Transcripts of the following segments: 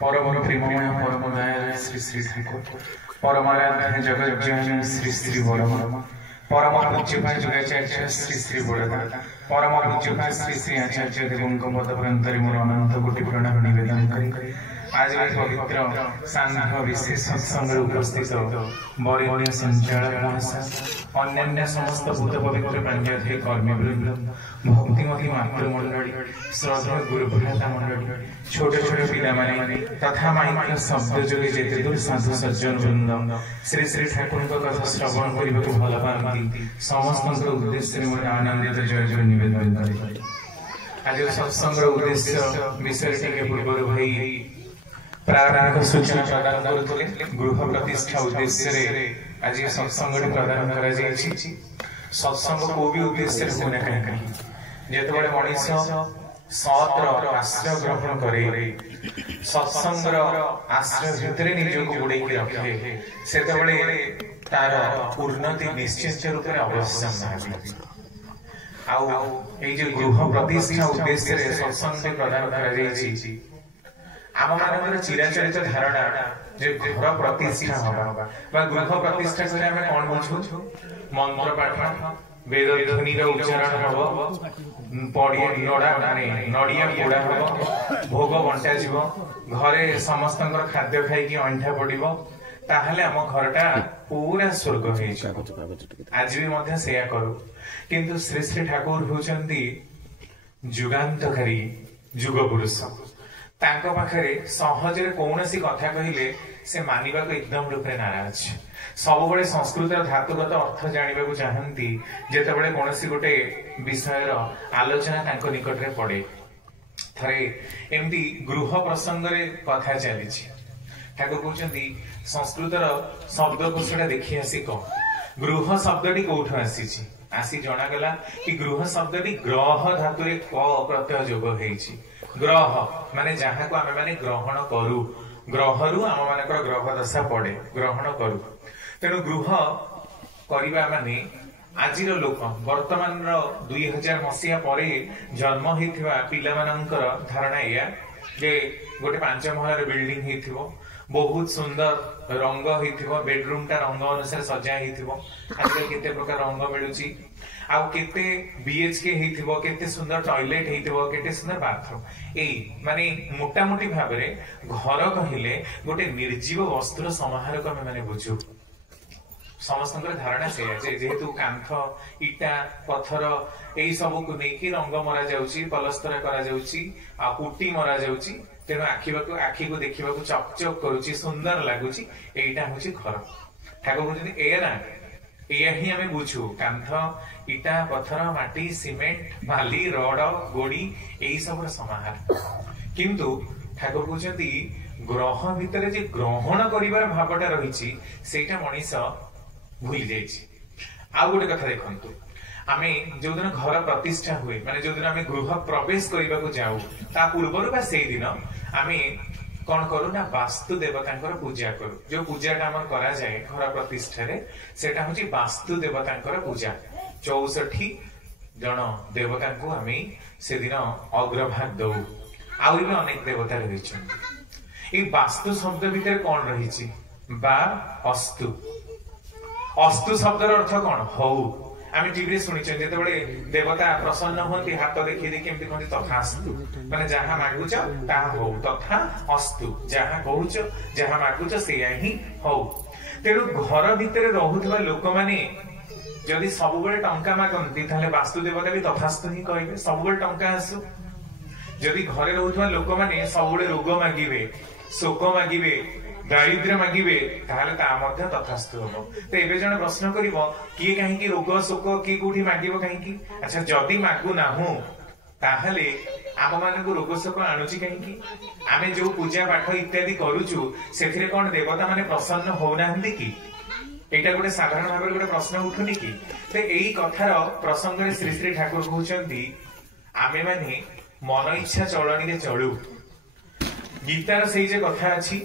परम प्रेममय परम दयाल श्री श्री ठाकुर परमाराध्य जगज्जननी श्री श्री बड़मा परम पूज्यपाल जुगाचार्य श्री श्री बड़दा परम पूज्यपाल श्री श्री आचार्य देवों पद प्रांतरे मोर अनंत कोटि प्रणाम निवेदन करी आज पवित्र सांख्य विशेष सत्संग उपस्थित वरीय संचालक महाशय अन्य समस्त भूत पवित्र प्रांजय कर्मीवृंद भक्तिमती मातृमंडली श्रद्धा गुरुभ्राता मंडली छोटे छोटे पिलामाने तथा माइक शब्द जोगे जेते दूर साधु सज्जन वृंद श्री श्री ठाकुर कथा श्रवण करने को भल पाती समस्त उद्देश्य मोर आनंदित जय जय निवेदन करे। आज सत्संग उद्देश्य विषय टे पूर्व भाई प्रारंभिक सूचना प्रदान करुले गृह प्रतिष्ठा उद्देश्य आज सत्संग प्रदान करा सत्संग को भी उद्देश्य होना कहीं जिते मनीष सतर आश्रय ग्रहण करे सत्संग आश्रय भितर निजक बुड़े रखे से तार उन्नति निश्चित रूप से अवश्य जो गृह प्रतिष्ठा उद्देश्य सत्संग प्रदान कर आम मान चिराचरित धारणा जो घर प्रतिष्ठा हवा गृह प्रतिष्ठा करे आमे कोन बुझु मंत्र पाठ वेद ध्वनि रो उच्चारण हबो पड़िया नडा माने नडिया पोड़ा हबो भोग बंटा जीव घरे समस्तंकर खाद्य खाई कि अंठा पड़िबो ताहले हम घरटा पूरा स्वर्ग होई छ। आज भी मध्य सेया करू किंतु श्री श्री ठाकुर होचंती जुगांतकारी जुग पुरुष तांको पाखरे सहजरे कौनसी कथा कहिले से मानिबा को एकदम रूपे नाराज सब बड़े संस्कृत धातुगत अर्थ जानिबा को चाहंती जेतेबेले कौनसी गोटे विषयर आलोचना तांको निकट रे पड़े थरे एमती गृह प्रसंग रे कथा चली ठाकुर कहते संस्कृतर शब्दकोशटा देखी आसी कह गृह शब्दटी कौठ आसी आसी जनागला कि गृह शब्दटी ग्रह धातु रे क प्रत्यय जोग होईछि ग्रह माने जहाँ को आमे माने ग्रहण करू ग्रहरु आम मानकर ग्रह दशा पड़े ग्रहण करू तेणु गृह करिबा माने आजिर लोक वर्तमान 2000 मसीहा परे जन्म होइथिबा पिला मानकर धारणा या जे गोटे 5 महलार बिल्डिंग हेथिबो बहुत सुंदर रंग होइथिबो बेडरूम ता रंग अनुसार सजा हेथिबो आजकल केते प्रकार रंग मिलुची आउ केते बीएचके हेथिबो केते सुंदर टॉयलेट हेथिबो केते सुंदर बाथरूम एई माने मोटा मोटी भाबरे घर कहिले गोटे निर्जीव वस्तुर समाहारक हम माने बुझु समस्त धारणा से जेहेतु कांथ इटा पत्थर यही सब को लेकिन रंग मरा जाउची पलस्तर करा जाउची आ पुटी मरा जाउची तेणु आखि को देखा चकचक करुची सुंदर लगुची एटा हूँ घर ठाकुर कहते ए ना या ही आम बुझू कांथ इटा पत्थर माटी सीमेंट बाली रड गोड़ी यही सब समाहार किंतु ठाकुर कहते ग्रह भितर जे ग्रहण करिवार भावटा रही सेटा मनीष भूली जाइए। आउ गोटे कथा देखंतु आमे जो दिन घर प्रतिष्ठा हुए माने जो दिन आमे गृह प्रवेश करने को जाऊ ता पूर्वर बा से दिन आमे कौन करू ना वास्तु देवतांकर पूजा करू जो पूजाटा हमर करा जाए घर प्रतिष्ठा रे सेटा होची वास्तु देवतांकर पूजा 64 जन देवता को आमे से दिन अग्रभाग दऊ आउ भी अनेक देवता रही छन। ए वास्तु शब्द भीतर कौन रही बा अस्तु अस्तु शब्दर अर्थ कौन हौ आम टीवी शुणी जिते देवता प्रसन्न होती हाथ देखी देखी एमती कहते तथा अस्तु माने जहाँ मागुच ताहा हो तथा अस्तु जहाँ कहूच जहाँ मागुच सेया ही हो तेणु घर भितर रहुथिबा लोक माने जदि सब बेले टंका मागंती ताहले वास्तु देवता भी तथास्तु ही कहबे सब बेले टंका आसु जदि घरे रहुथिबा लोक माने सब बेले रोग मागिबे शोक मागिबे दारिद्र्य मागिबे ताहले ता मध्य तथास्तु हो तो एबे जने प्रश्न करिवो किए काहे कि रोग शोक की कोठी मागिबो काहे कि अच्छा जदी मागु ना हो ताहले आम मान को रोग शोक आणुची काहे कि आमे जो पूजा पाठ इत्यादि करूचु सेथिरे कोन देवता माने प्रसन्न होउनाहंती कि एटा गोटे साधारण भाव गोटे प्रश्न उठुनी कि तो एई कथार प्रसंग रे श्री श्री ठाकुर कहउचंती आमे माने मन इच्छा चलनी रे चलू गीतार सेई जे कथा अछि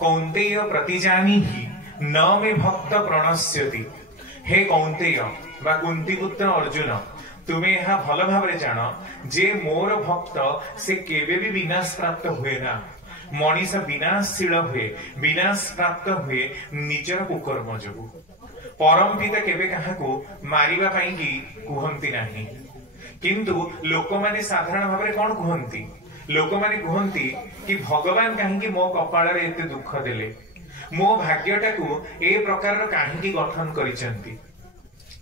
कौन्तेय प्रतिजानी ही न मे भक्त प्रणश्यति हे कौन्तेय बा कुंती पुत्र अर्जुन तुम्हें यह भल भाव जान जे मोर भक्त से केबे भी विनाश प्राप्त हुए ना मनीष विनाशशील हुए विनाश प्राप्त हुए निजर कुकर्म जो परम पिता केबे काहाकू मारिबा पई की कुहंती नाही किंतु लोक माने साधारण भाव कौन कहती लोक माने कहती कि भगवान कहीं मो कपाल रे एते दुख देले मो भाग्यटा को ए प्रकार कहीं गठन करिसेंती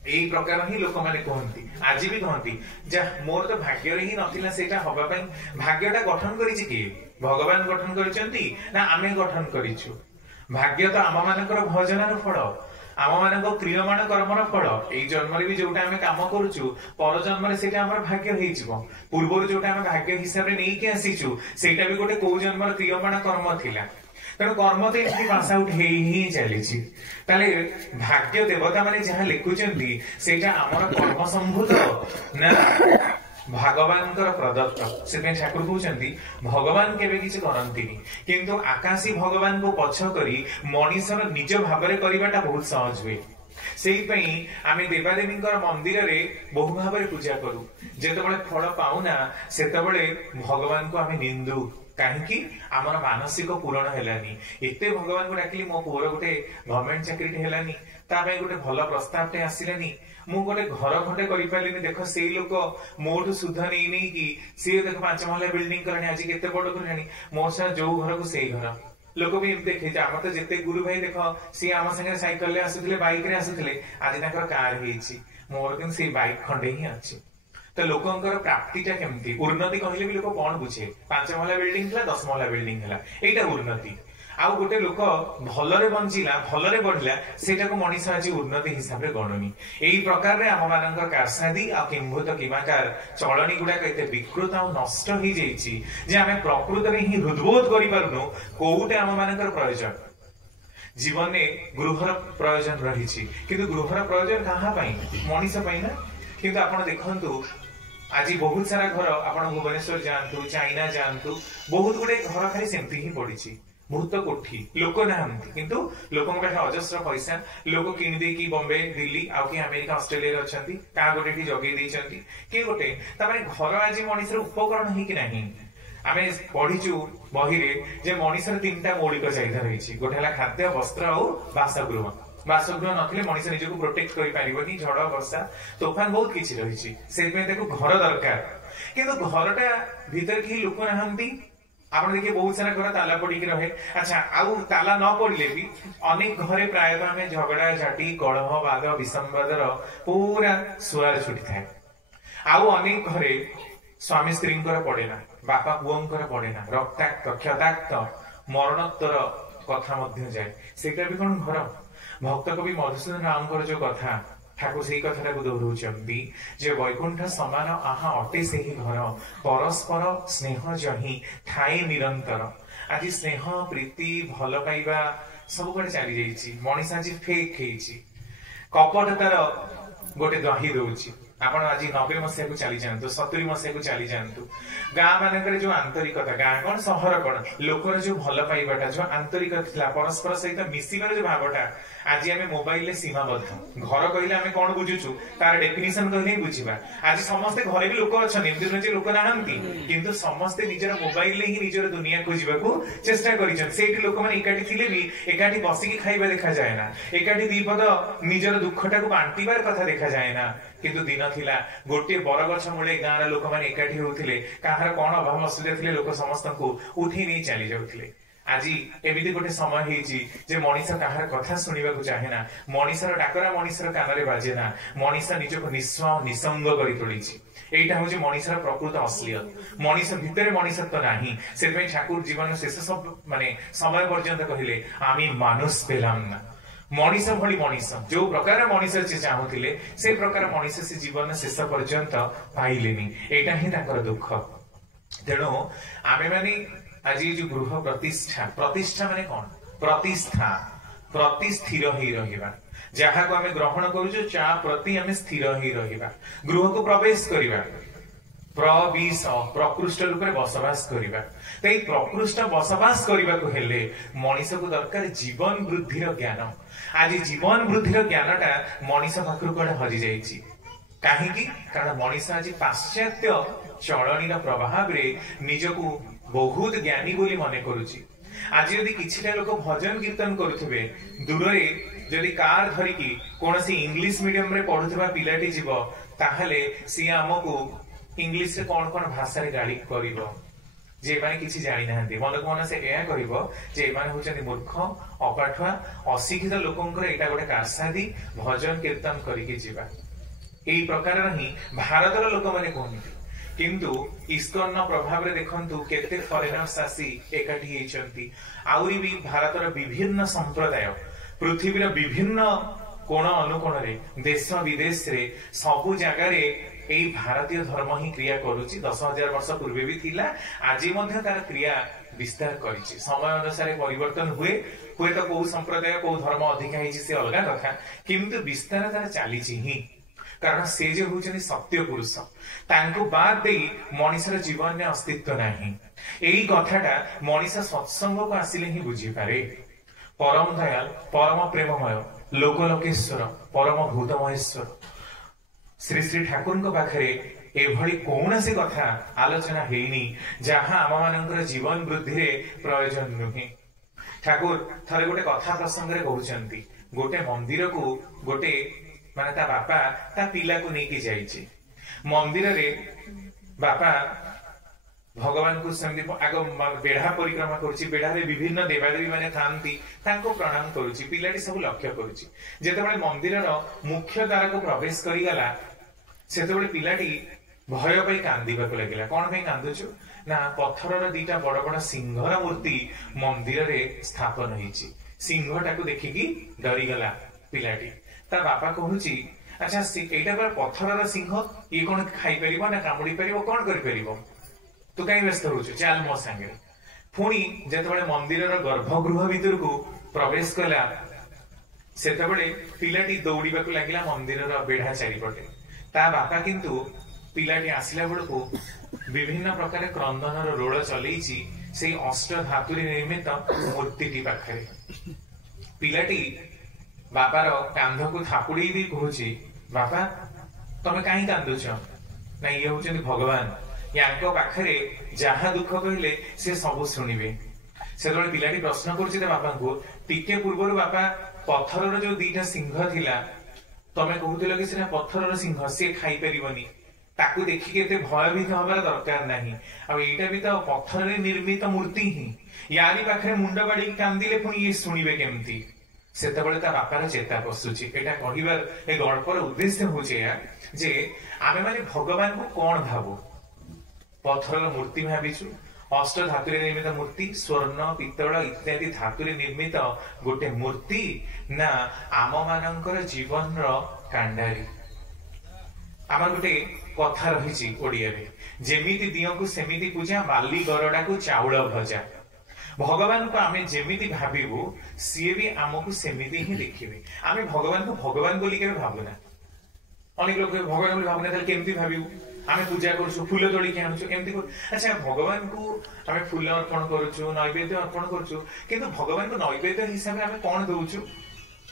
एई प्रकार ही लोक माने कहती आज भी कहती जा मोर तो भाग्य रे ही नथिला सेटा हबा पई भाग्यटा गठन करिछि कि भगवान गठन करिसेंती ना आमे गठन करिछु भाग्य तो आम मानकर भजनर फल आम मान क्रियमाण कर्मर फल एई जन्म भी जोटा आम काम करुचु पर जन्म से भाग्य हो पूर्व जोटा आम भाग्य हिसाब से नहीं आसीचु सेटा भी गोटे कौ जन्म क्रियमाण कर्म थिला तेणु कर्म तो ये पास आउट ही चली भाग्य देवता माने जहाँ लिखुचंती सेटा आमर कर्म संभूत ना भगवान प्रदत्त से ठाकुर कहते भगवान केबे किछि करंतिनी किंतु आकाशी भगवान को पछ करी मनीषर निज भाव में करवाटा बहुत सहज हुए से आमे देवादेवी मंदिर रे बहु भाव में पूजा करू जेतेबेले फल पाउना सेतेबेले भगवान को आमे निंदु कहीं आमर मानसिक पूरण हेलानी एते भगवान को डाकिली मो पुअर गोटे गवर्नमेंट चाकरी हेलानी तापे गोटे भल प्रस्ताव टे आसिलानी मु गोटे घर खंडे करि पालिनी देखो से लोक मोठु सुध नहीं नहीं कि सी देखो 5 महला बिल्डिंग करनी आज केते बड़ करनी मोर सा जो घर को से घर लोक भी एमते देखे आम तो जिते गुरु भाई देख सी आम संगे साइकल आसुले बाइक रे आसुले आज ताकर कार हेछि मोर किन से बाइक खंडे ही अछि तो लोकंकर प्राप्तिटा केमती उन्नति कहले भी लोक कौन बुझे 5 महला बिल्डिंग थला 10 महला बिल्डिंग हला एटा उन्नति आउ गोटे लोक भलरे बंचिला भलरे बढ़िला सेटा को मनीष आज उन्नति हिसाब रे गणनी एई प्रकार रे आम मानकर कारसादी आ किंभूत किमाकार चलनी गुडा कते विकृत आ नष्ट ही जाईची जे आमे प्रकृत रे ही हृदबोध करि पारुनो कोउटे आम मानकर प्रयोजन जीवन में गृहर प्रयोजन रही किंतु गृहर प्रयोजन कहा मनीष ना किंतु आपण देखंतु आज बहुत सारा घर आपण भुवनेश्वर जानतु चाइना जानतु बहुत गुडे घर खाली सेमती ही पड़ी भूत कोठी लोक ना किंतु लोकों पाखे अजस्र पैसा लोक किणी देकी बॉम्बे दिल्ली आउ कि अमेरिका ऑस्ट्रेलिया अछंती का गोटे जगै दैछंती के गोटे तामाने घर आज मनीषर उपकरण ही कि नाही आमे पढिचु बही रे जे मनीषर तीनटा मौलिक चाहिदा रहिछि गोटे हला खाद्य वस्त्र और बासगृह बासगृह नथिले मनीष निजको प्रोटेक्ट करि पारिबनी झड़ वर्षा तूफान बहुत किछि रहिछि सेमे देखो घर दरकार किंतु घरटा भीतर की लोक नाहंती आप देखिए बहुत सारा घर ताला पड़ी रहे अच्छा आउ ताला न पड़े भी अनेक घरे प्रायतः आम झगड़ा झाटी कलह वाद विसंवादर पूरा सुआर छुटी थाए आउ अनेक घरे स्वामी स्त्री पड़े ना बापा पुओंकर पड़े ना रक्ताक्त क्षताक्त मरणोत्तर कथा जाए सेटा भी कौन घर भक्त कवि मधुसूदन राव जो कथा ठाकुर से कथा दोहराउछंती जे वैकुंठ समान आहा अटे से ही घर परस्पर स्नेह जही ठाए निरंतर आज स्नेह प्रीति भल पाइबा सब बड़े चली जाइए मनीष आज फेक है कपटतार गोटे दही दौची आप आज 90 मसीहा को चली जातु 70 मसीहा को चली जातु गाँ मानक जो आंतरिकता गाँ कौन सहर कौन लोकर जो भल पाइबाटा जो आंतरिकता परस्पर सहित मिसिबार जो भावटा आज आम मोबाइल सीमाबद्ध घर कहले आम कौन बुझुचु तार डेफिनेशन कहले बुझा आज समस्ते घरे भी लोक अच्छा एमती लोक ना किंतु समस्ते निजर मोबाइल ही निजर दुनिया को जीवाकू चेष्टा कर लोक मैंने एकाठी थिले भी एकाठी बसिकी खाइबा देखा जाए ना एकाठी दीपद निजर दुखटा को बांटिबार कथा देखा जाए ना किंतु दिन थिला गोटे बरगछ मूले गाँव लोक मैंने एकाठी होउथिले काहार कौन अभाव असुविधा थिले लोक समस्त को उठी नहीं चली जाउथिले आज एमिति गोटे समय हेछि जे मनीष काहार कथा सुनिबा को चाहे ना मनीषर डाकरा मनीषर कानरे बाजे ना मनीष निजको निस्व निसंग करि तोलिछि एटा होछि मनीषर प्रकृत असलियत मनीष भितरे मनीषत्व नाही सेतै ठाकुर जीवन शेष सब माने समय पर्यंत कहिले आमी मानुष पेलाम ना मनीष भली मनीष जो प्रकार मनीष से चाहूले से प्रकार मनीष से जीवन शेष पर्यंत पाइलेनी एटा ही ताकर दुख तेणु आमे माने आज जो गृह प्रतिष्ठा प्रतिष्ठा माने कौन प्रतिष्ठा प्रति स्थिर ही रहिबा जहाँ को आमे ग्रहण करूछु चा प्रति आमे स्थिर ही रहिबा गृह को प्रवेश करिबा प्रविश प्रकृष्ट रूप में बसवास करिबा तो प्रकृष्ट बसवास करने को हेले मनीष को दरकार जीवन वृद्धि ज्ञान आज जीवन वृद्धि ज्ञानटा मनीष पाखु कड़े हजि जाइछि कहीं कारण मनीष आज पाश्चात्य चलनी प्रभाव रे निजको बहुत ज्ञानी बोली मन करुची। आज यदि किछिटा लोक भजन कीर्तन करुथिबे दूररे जदि कार धरिकी कोनसी इंग्लिश मीडियम रे पढुथिबा पिलाटी जीव ताहले सी हमकु इंग्लिश रे कोन कोन भाषा रे गाली करिवो जे माने किछि जानि नाहंती मन को मन से एया करिवो जे माने होचंती मूर्ख अपाठुआ अशिक्षित लोकंकर एटा गोटे कारसादी भजन कीर्तन करिके जीवा एई प्रकार ही भारतर लोक माने कहନ୍ତି। किंतु इस्कन प्रभाव रे देखंतु केते फरेनर्स आसी एकाठी हेचंती आउरी भी भारतर विभिन्न संप्रदाय पृथ्वीर विभिन्न कोण अनुकोण रे देश विदेश रे सबु जगह रे एई भारतीय धर्म ही क्रिया करूची। 10,000 वर्ष पूर्वे भी थिला आज मध्य तार क्रिया विस्तार करिछि। समय अनुसार परिवर्तन हुए तो को संप्रदाय को धर्म अधिक हेछि से अलगा कथा किंतु विस्तार तार चलीछि ही कारण से जे होचनि सत्य पुरुष तांको बाद देई मनुष्यर जीवन में अस्तित्व नाही। एई कथाटा मनुष्य सत्संग को आसिले ही बुझी पारे। परम दयाल परम प्रेममय लोकलोकेश्वर परम भूत महेश्वर श्री श्री ठाकुर को पाखरे एभली कौनसी कथा आलोचना हेनी जहां आम मानकर जीवन वृद्धि रे प्रयोजन नुहे। ठाकुर थरे गोटे कथा प्रसंग रे कहउचंती गोटे मंदिर को गोटे माने ता बापा ता पिला को नेकी जाइछि मंदिर रे बापा भगवान को सेमति आगो बेढ़ा परिक्रमा करूची बेढ़ा रे विभिन्न देवादेवी माने थांती तांको प्रणाम करूची पिलाटी सब लक्ष्य करूची जेतेबेले मंदिर रो मुख्य द्वार को प्रवेश करी गला सेतेबेले पिलाटी भय पई कांदीबा को लागिला। कोन पई कांदुछु ना पत्थर रो दीटा बड़ बड़ सिंहर मूर्ति मंदिर रे स्थापन होईची सिंहटा को देखिकी डरी गला पिलाटी ता बापा कहूची अच्छा एटा पर पत्थर रो सिंह ये कोन खाई परिबो ना कामुडी परिबो कोन करि परिबो तू कहीं व्यस्त हो चल मो सांगे पुणी जेतेबेले मंदिर गर्भगृह भितर को प्रवेश कला सेतेबेले पिलाटी दौड़ीबा को लागिला मंदिर बेढ़ा चारिपटे ता बापा किंतु पिलाटी आसिला बेलू विभिन्न प्रकार क्रंदन रोल चलैछि से अष्ट धातु निर्मित मूर्ति पाखे पिलाटी बापार कांध को थापुड़ी दी कहूची बापा तमे कहीं कांदुछ ना ये होचंती भगवान यांको पाखरे जहा दुख कहले से सब शुणिबे से पिलाटी प्रश्न करुछि बापा को टिके पूर्व बापा पत्थर जो दीटा सिंह थिला तमे कहूथिल कि सेना पत्थर सिंह से खाई परिबनी ताकू देखिके एते भयभीत हबार दरकार नाही आ एटा भी तो पत्थर रे निर्मित मूर्ति ही यारी पाखरे मुंड बाड़ी कांदिले पुनी ये शुणिबे केमती सेतेबेले ता बापार चेता पसुछि एटा कहिबार ए गल्पर उद्देश्य होचे जे आमे माने भगवान को कोन भाबो पत्थर मूर्ति भाविचु अष्ट धातु निर्मित मूर्ति स्वर्ण पित्तल इत्यादि धातु निर्मित गोटे मूर्ति ना आम मानकर जीवन रो कांडारी आम गोटे कथा रही ओडिया रे जेमिति दियो को सेमिति पूजा बाली गरडा को चाउल भजा भगवान को आमे जेमिति भाबिबु सिए भी आमको सेमिति ही देखिबे आमे भगवान को भगवान बोली केबे भाबुना अनेक लोग भगवान बोली भाबुना ताले केमति भाबिबु आमे पूजा करूछु फूल तोड़ी के आनुछु एमति कर अच्छा भगवान को आमे फूल अर्पण करूछु नैवेद्य अर्पण करूछु किंतु भगवान को नैवेद्य हिसाब रे आमे कोन दउछु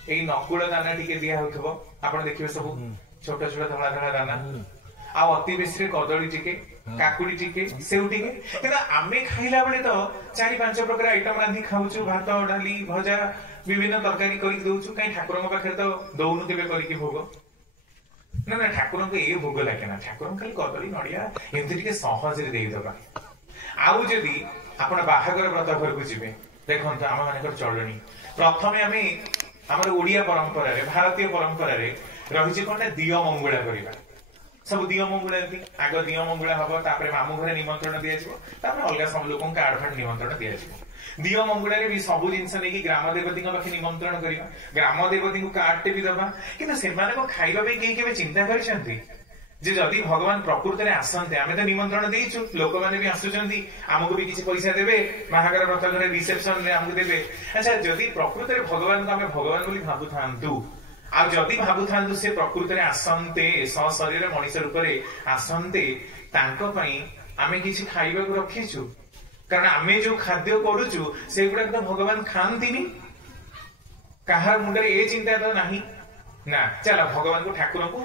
एई नकुल दाना टिके दिया होथबो आपण देखिबे सब छोटा छोटा धला धला दाना आ अति बेसी कदली टिके काकुड़ी टिके सेउ टिके किंतु आमे खाइला बेले तो 4-5 प्रकार आइटम रांधी खाउछु भात डाली भजा विभिन्न तरकारी करी दउछु काई ठाकुरଙ୍କ पाखरे तो दउनु केबे करी भोग ना ना ठाकुर को ये भोग लगे ना ठाकुर खाली कदली नड़िया एमती सहज देदबा आउ जदि आपण बाहागर व्रत घर को जीवे देखो आम मान चलनी प्रथम आम ओडिया परंपरा रे भारतीय परंपरा रे रही कौन दिय मंगुला करवा सब दिय मंगुला आग दिय मंगुला हम तापर मामू घरे निमंत्रण दिया अलग सब लोक कार्ड फार्ड निमंत्रण दिया दिय मंगुला भी सब जिनस नहीं ग्राम देवती पाखे निमंत्रण करवा ग्राम देवती को कार्ड भी दबा कि खाइबा कहीं चिंता करछंती जे जदि भगवान प्रकृत में आसते आम तो निमंत्रण देइछु लोक माने भी आसुचंती आमको भी किसी पैसा देबे महागर व्रत घरे रिसेप्शन रे आमको देबे अच्छा जदि प्रकृत में भगवान को आम भगवान बोली भाबु थांतु आ जदि भाबु थांतु से प्रकृत में आसंते सशरीर मनुष्य रूप में आसंते तांको पई आमे किछि खाइबा को रखिछु कारण आमे जो खाद्य करूछु से गुडा तो भगवान खांतीनी कहार मुंडे ए चिंता तो नहीं ना चला भगवान को ठाकुर को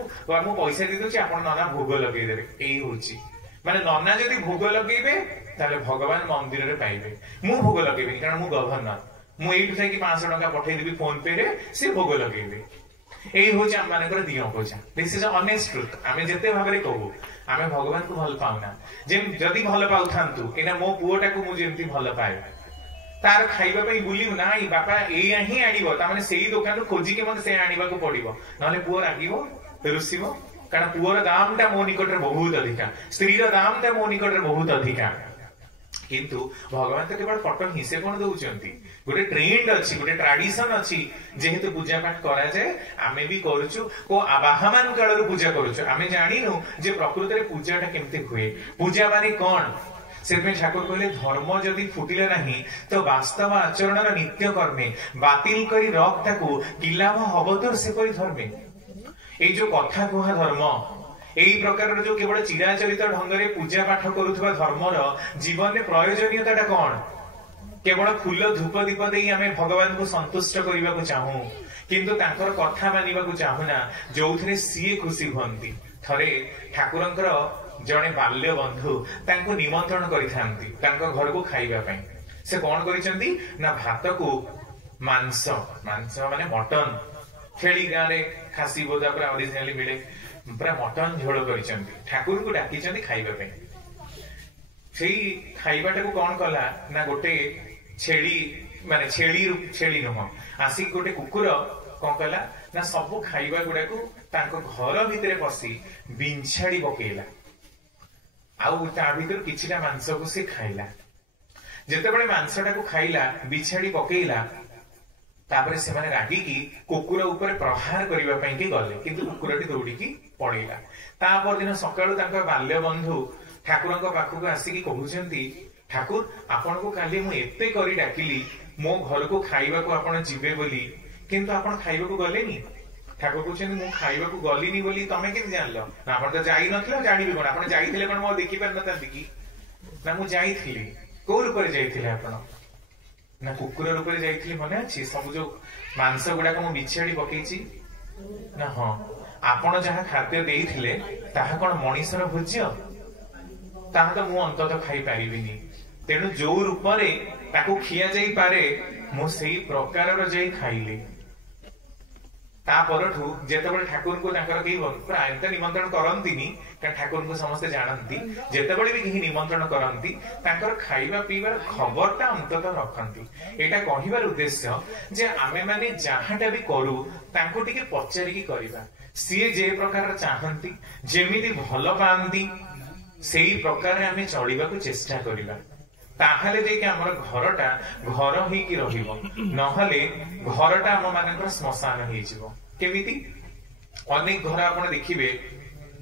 मु पैसा दे दूची आपण नना भोग लगे देबे एई होची माने नना जदि भोग लगेबे ताले भगवान मंदिर रे पाइबे मु भोग लगेबे कारण मु गवर्नर मु एठु थाई कि 500 टका पठै देबी फोन पे रे से भोग लगेबे एई हो जे हम मानकर दियो पूजा this is a honest truth आमे जते भाबरे कहू आमे भगवान को भल पाउना जे जदि भल पाउथांतु एना मो पुओटा को मु जेंति भल पाए तार खाइबा पई बुलिउ नाई बापा एया ही आनिबो ता माने सेही दुकान खोजी के मते से आनिबा को पड़िबो नले पुओ रागिबो रुसिबो कारण पुओर दामटा मो निकट रे बहुत अधिका स्त्रीर दामटा मो निकट रे बहुत अधिका किंतु भगवान तो केवल फटो हिसे कोन दउचंती गोटे ट्रेंड अछि गोटे ट्रेडिशन अछि जेहेतु पूजा पाठ करा जाय आमे भी करूछु को आवाहमान काल रो पूजा करूछु आमे जानिनु जे प्रकृति रे पूजाटा केमते हुए पूजा माने कोन से ठाकुर कहले धर्म जदि फुटिले नहीं तो वास्तव आचरण नित्य कर्मे बातिल करी रख ताकू किलाभ हबतोर से कोई धर्मे ए जो कथा कुहा धर्म एई प्रकार जो केवल चिराचरित ढंग रे पूजा पाठ करूथबा धर्मर जीवन रे प्रयोजनीयताटा कोन केवल फूल धूप दीप देई आमे भगवान को संतुष्ट करिबा को चाहू किंतु तांकर कथा मानिबा को चाहुना जोथरे सीए खुशी होंती थरे ठाकुरंकर जणे बाल्य बंधु तांको निमंत्रण करिथांती तांको घर को खाइबा पई से कोन करिसंती ना भात को मांस मांस माने मटन छेली गारे खासी बोदा पूरा ओरिजिनली मिले पूरा मटन झोल करिसंती ठाकुर को डाकिसंती खाइबा पई सेही खाइबाटा को कोन कला ना गोटे छेली माने छेली नह आसी गोटे कुकुर कोन कला ना सब खाइबा गुडा को तांको घर भितरे पसी बिंछाड़ी पकेला आउ ता भीतर किछिटा मांस को से खाइला जेतेबेले मांसटा को खाइला बिछाड़ी पकेला तापरे से माने रागी की कुकुर ऊपर प्रहार करिबा पई के गले किंतु कुकुरटी दौड़ी की पड़ेला ता पर दिन सकाळु तांको बाल्य बंधु ठाकुरक पाखु को आसी की कहउचंती ठाकुर आपण को काली मु एते करी डाकिली मो घर को खाइबा को आपण जिबे बोली किंतु आपण खाइबा को गलेनी ठाकुर कहउचंती मु खाइबा को गलिनी बोली तमे के जानलो ना आपण तो जाई नथलो जानिबे कोन आपण जाईथिले कोन मो देखि पर नता देखि ना मु जाईथिली को रूप जाईथिले आपण ना कुकुर रूप जाईथिली मने अछि सब जो मांस गुडा को मु बिछाड़ी पकेछि ना हां आपण जहा खाद्य देइथिले ताहा कोन मनीषर भोज्य ताहा तो मु अंतत खाई पारिबिनी तेनु जो रूप रे ताको खिया जाई पारे मु सेही प्रकार रो जाई खाइले ता परठु जेतेबेले ठाकुर को ताकर केही प्रायत निमंत्रण करंतीनी का ठाकुर को समस्त जानंती जेतेबेले भी केही निमंत्रण करंती ताकर खाइबा पीबार खबरटा अंतत रखंती एटा कहिबार उद्देश्य जे आमे माने जाहाटा भी करू तांको टिके पचारी की करबा सीए जे प्रकार चाहंती जेमिति भलो पांती सेही प्रकार आमे चलिबा को चेष्टा करिबा ताहले जे कि हमर घरटा घर ही की रहिबो नहले घरटा हम मानकर श्मशान ही जिवो केमिति अनेक घर आपण देखिबे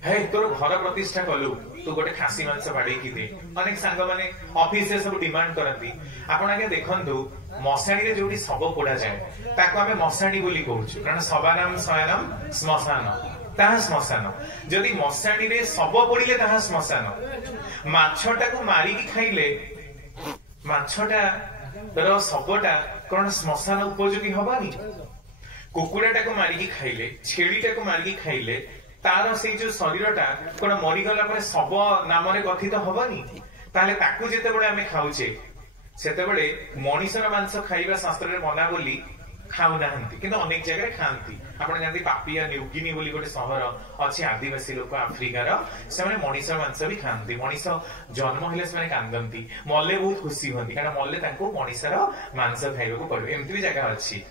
हे तोर घर प्रतिष्ठा कलु तू गोटे खासी मांस बाडी की दे अनेक सांग माने ऑफिस से सब डिमांड करंती आपण आगे देखंतु मसाणी रे जोडी सब पोडा जाय ताको हमें मसाणी बोली कहउछु कारण सबानाम सयानाम श्मशान ताहा श्मशान जदि मसाणी रे सब पोडिले ताहा श्मशान माछटा को मारी की खाइले माछटा रो सबटा कोन श्मशान उपयोगी हबानी कुकुड़ाटा को मारिकी खाइले छेड़ीटा को मारिकी खाइले तार से जो शरीरटा कोन मरी गला पर सब नाम रे कथित हबानी ताले ताकू जेतेबेले आमे खाउचे सेतेबेले मनीषर मांस खाइबा शास्त्र रे मना बोली खाउ नाहंती किंतु अनेक जगह खांती आपण जानती पापिया न्यूगिनी बोली गोटे शहर अछि आदिवासी लोक अफ्रिकार से माने मनीषर मांस भी खांती मनीष जन्म हेले से माने कांदंती मल्ले बहुत खुशी होंती कारण मल्ले तांको मनीषर मांस खाइबा को पड़े एमती भी जगह अछि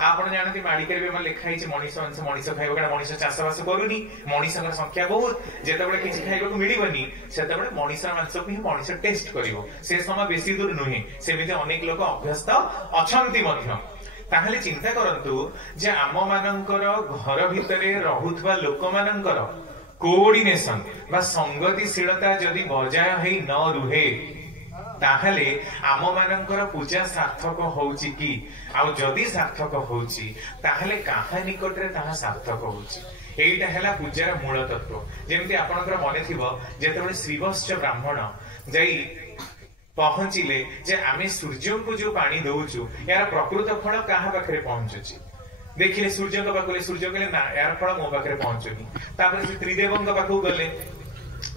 आपण जानती मालिकर भी लिखा है मनीष मांस मनीष खाइबा कारण मनीष चाष बास करूनी मनीषर संख्या बहुत जेतेबेले किछि खाइबा को मिलिबनी सेतेबेले मनीषर मांस को ही मनीष टेस्ट करिवो से समय बेसी दूर नुहे सेमिति अनेक लोक अभ्यस्त अछंती मध्य ताहले चिंता करंतु जे आम मानकर घर भितरे रहुथबा लोक मानकर कोऑर्डिनेशन बा संगतिशीलता जदि बजाय है न रुहे ताहले आम मानकर पूजा सार्थक होउची की आ जदि सार्थक होउची ताहले काहा निकटरे ताहा सार्थक होउची एटा हैला पूजार मूल तत्व जेमति आपनकर मने थिबो जेतेबेले श्रीवत्स ब्राह्मण जाई पहुंचिले जे आमे सूर्य को जो पानी दउचु यार प्रकृत फल काहा पाखरे पहुंचुची देखिले सूर्य को पाखले सूर्य कहले ना यार फल मो पाखरे पहुंचुनी तापर त्रिदेवंग पाखु गले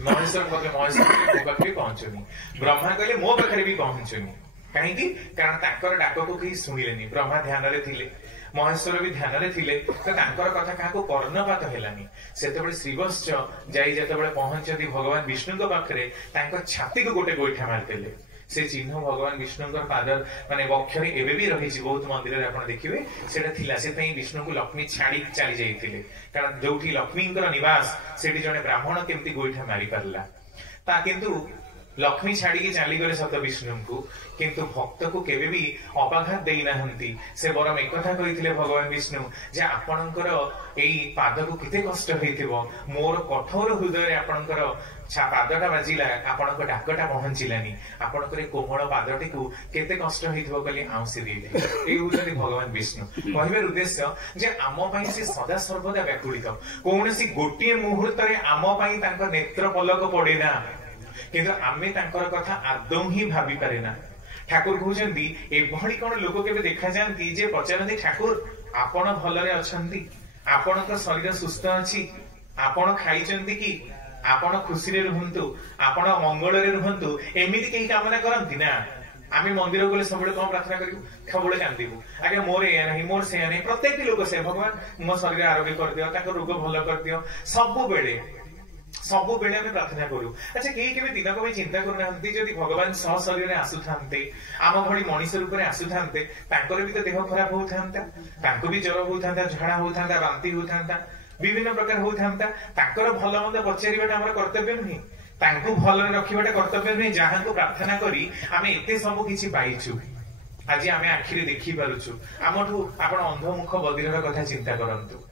महेश्वर कहले महेश्वर मो पाखे पहुंचुनी, ब्रह्मा कहले मो पाखे भी पहुंचुनी। कहीं कारण तांकर डाक को कहीं शुणिलेनी। ब्रह्मा ध्यान रे थिले, महेश्वर भी ध्यान रे थिले, तो तांकर कथा क्या कर्णपात हेलानी। सेतेबेले श्रीवत्स जाई जेतेबेले पहुंचती भगवान विष्णु पाखे छाती को गोटे गोईठा मारिदेले। से चिन्ह भगवान विष्णु पाद माने वक्षरे एबे भी रही बहुत मंदिर में आप देखिए से विष्णु को लक्ष्मी छाड़ी चली जाइए, कारण जो लक्ष्मी निवास से जड़े ब्राह्मण केमती गोईठा मारी पारला ता किंतु लक्ष्मी छाड़ी चली गले सत विष्णु को, किंतु भक्त को केबे भी अपाघात देना से बरम एक कथा कही भगवान विष्णु जे आपणकर एई पाद को किते कष्ट होइथिबो, मोर कठोर हृदय आपणकर पादटा बाजिला, आपणक डाकटा पहुंचलानी, आपणकर कोमल पादटी को केते कष्ट होइथिबो कहली आउसी देइथि। एई होउछथि भगवान विष्णु। कहबार उद्देश्य जे आम पई से सदा सर्वदा व्याकुलित, कोनोसी गोटिए मुहूर्त रे आम पई तांको नेत्र पलक पड़ेना, किंतु आमे तांकर कथा आदौ ही भाबी पारेना। ठाकुर कहउछन्ती एभଳି कोन लोक केबे देखा जानती जे पचारती ठाकुर आपण भलरे अछंती, आपणक शरीर सुस्थ अछि, आपण खाइचंती कि, आपण खुशी रे रहंतु, आपण मंगल रे रहंतु, एमिति केही कामना करंती ना। आमे मंदिर गले सबले कोन प्रार्थना करिवु, सबले कांदिबु आगे मोर ए नाही, मोर से नाही, प्रत्येक लोक से भगवान मो शरीर आरोग्य कर दियो, ताको रोग भलो कर दियो, सब बेले आमे प्रार्थना करू। अच्छा केही केबे दिनक भी चिंता करना हंती जदि भगवान सह शरीर रे आसुथांते, आम भली मनुष्य रूप रे आसुथांते, तांकर भी तो देह खराब होथांता, तांको भी ज्वर होथांता, झड़ा होथांता, बांती होथांता, विभिन्न प्रकार होथांता, तांकर भल मंद पचारिबाटा हमर कर्तव्य नहीं, तांको भल रखिबाटा कर्तव्य नहीं। जहां को प्रार्थना करी आमे एते सब किछि पाइछु, आज आमे आखिरे देखि पारुछु। आमठु आपण अंधमुख बदिरर कथा चिंता करंतु,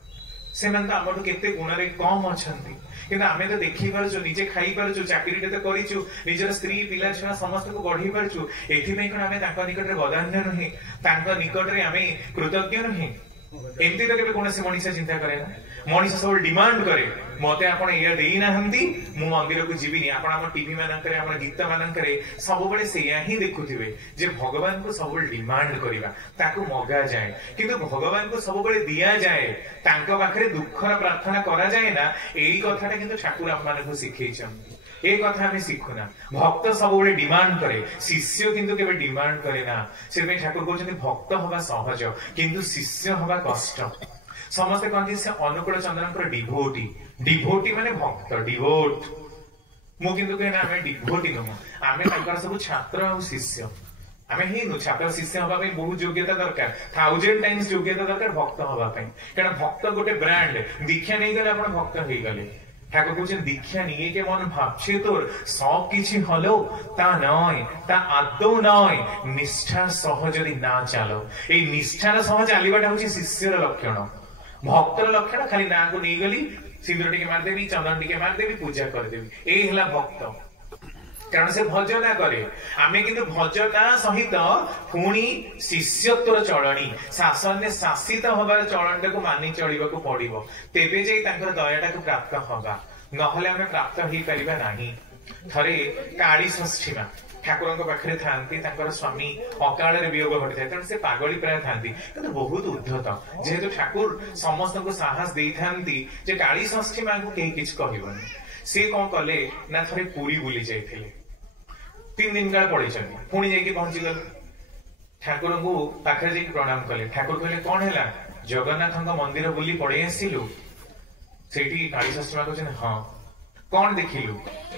सेमान तो आमठु केते गुणरे कम अछंती, किंतु आमे तो देखि पारुछु, निजे खाई पारुछु, चाकरी तो करिछु, निजर स्त्री पिला छुआ समस्त को गढ़ी पारुछु। एथि में कोन आमे तांका निकट रे बदान्य नहि, तांका निकट रे आमे कृतज्ञ नहि। एमती तो केबे कोनसे मनुष्य चिंता करे ना, मनुष्य सब डिमांड करे मते आपण एया देई नाहंती, मु मंदिर को जीविनी। आपण हम टीवी मानकरे, हम गीत मानकरे सब बळे सेया ही देखुथिबे जे भगवान को सब डिमांड करिबा, ताको मगा जाए, किंतु भगवान को सब बळे दिया जाए, तांका पाखरे दुखर प्रार्थना करा जाए ना। एई कथाटा किंतु ठाकुर हम मानकु सिखैछन। ए कथा हमें सीखुना। भक्त सब डिमांड करे, शिष्य किंतु केबे डिमांड करे ना। से ठाकुर कहते भक्त हवा सहज किंतु शिष्य हवा कष्ट। समस्ते कहते से अनुकूल चंद्रन डिभोटी, डिभोटी माने भक्त, डिभोट। मु किंतु कहना आमे डिभोटी नुह, आमे तांकर सब छात्र और शिष्य। आमे ही नु छात्र शिष्य हवा पे बहुत योग्यता दरकार, 1000 टाइम्स योग्यता दरकार भक्त हवा पे। कारण भक्त गोटे ब्रांड, दीक्षा नहीं गले आपण भक्त हो गले। ठाकुर कहते दीक्षा निये के मन भावछे तोर सब किछि हलो, ता नय, ता आदौ नय, निष्ठा सह जदि ना चालो। ए निष्ठार सह चालिबाटा होछि शिष्यर लक्षण। भक्तर लक्षण खाली ना को नहीं गली, सिंदूर टिके मार देबी, चंदन टिके मार देबी, पूजा कर देबी, ए हला भक्त। कारण से भजना करे। आमे किंतु भजना सहित पुणी शिष्यत्वर चलनी, शासन शासित हबार चलनटा को मानि चलिबाकू पड़िबो, तेबे जे तांकर दयाटा को प्राप्त हबा, नहले आमे प्राप्त ही परिबा नाही। थरे काली षष्ठी मा ठाकुरଙ୍କ पाखरे थांती, तांकर स्वामी अकाल रे वियोग घटिଥାଏ, तेणु से पागली प्राय थांती, किंतु बहुत उद्धत। जेहेतु ठाकुर समस्त को साहस देई थांती जे काली षष्ठी मा को केही किछ कहिबनी, से कोन कले ना थरे पुरी बुली जाइथिले, 3 दिन काल पड़े पुणी जाइए पहुंची गल। ठाकुर को पाखे जाइए प्रणाम कले। ठाकुर कहले कौन है, जगन्नाथ मंदिर बुली पड़े आसिलु, सेठी काली षष्ठी मा कहछन हां, कौन देखिलु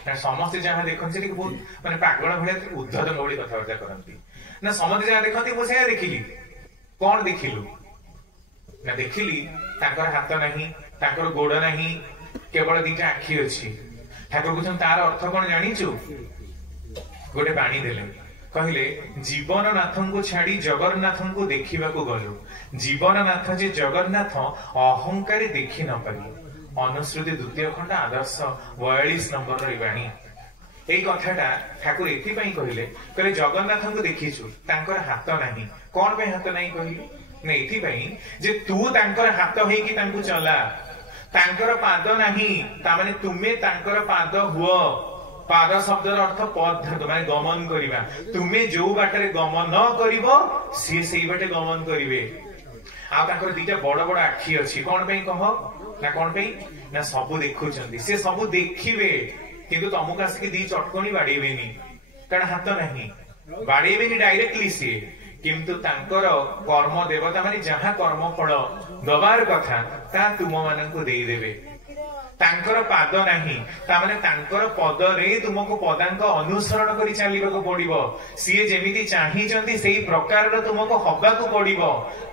ना समस्त जहां देखन से बहुत माने पागल भले उद्धत भली कथाबार्ता करंती ना, समस्त जहां देखंती मु से देखिली। कौन देखिलु ना, देखिली तांकर हाथ नाही, तांकर गोड़ नाही, केवल 2टा आखि अछि। ठाकुर कहछन तार अर्थ कोन जानिछु, गोटे पानी देले, कहले जीवन नाथन को छाड़ी जगन्नाथ को देखा गलु, जीवन नाथ जे जगन्नाथ अहंकारी देखी न पारी। अनुश्रुति 2य खंड आदर्श 42 नंबर बाणी। এই কথাটা ঠাকুর এথিপাই কহিলে, কলে জগন্নাথ को देखीचु, तांकर हाथ नाही। कौन पे हाथ नाही कहिलु ना, एथिपाई जे तू तांकर हाथ होइकी तांकु चला, तांकर पाद नाही, ता माने तुमे तांकर पाद हुओ। पाद शब्दर अर्थ पद माने गमन करिबा, तुमे जो बाटरे गमन न करिवो से सेई बाटे गमन करिवे। आ तांकर 2टा बड़ बड़ आखि अछि, कोन पे कह ना, कोन पे ना, सबु देखुचंदी, से सबु देखिबे किंतु तुमको आसिक दी चटकणी बाड़ेबेनी कारण हाथ नहीं बाड़ेबेनी डायरेक्टली सी किंतु तांकर कर्म देवता माने जहाँ कर्म फल दबार कथा ता तुम माननकु देई देबे तांकर पाद नहीं तामाने तांकर पद रे तुमको पदांक अनुसरण करी चलिबाको पड़िबो सीए जेमिति चाहिचंती सेही प्रकार रो तुमको हबाको पड़िबो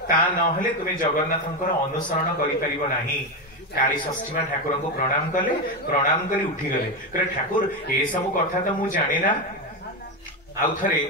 ता नहले तुमे जगन्नाथंकर अनुसरण करि परिबो नाही। काली षष्ठी में ठाकुर को प्रणाम कले प्रणाम करी उठी गले कहले ठाकुर ए सब कथा तो मु जाने ना। आउ थरे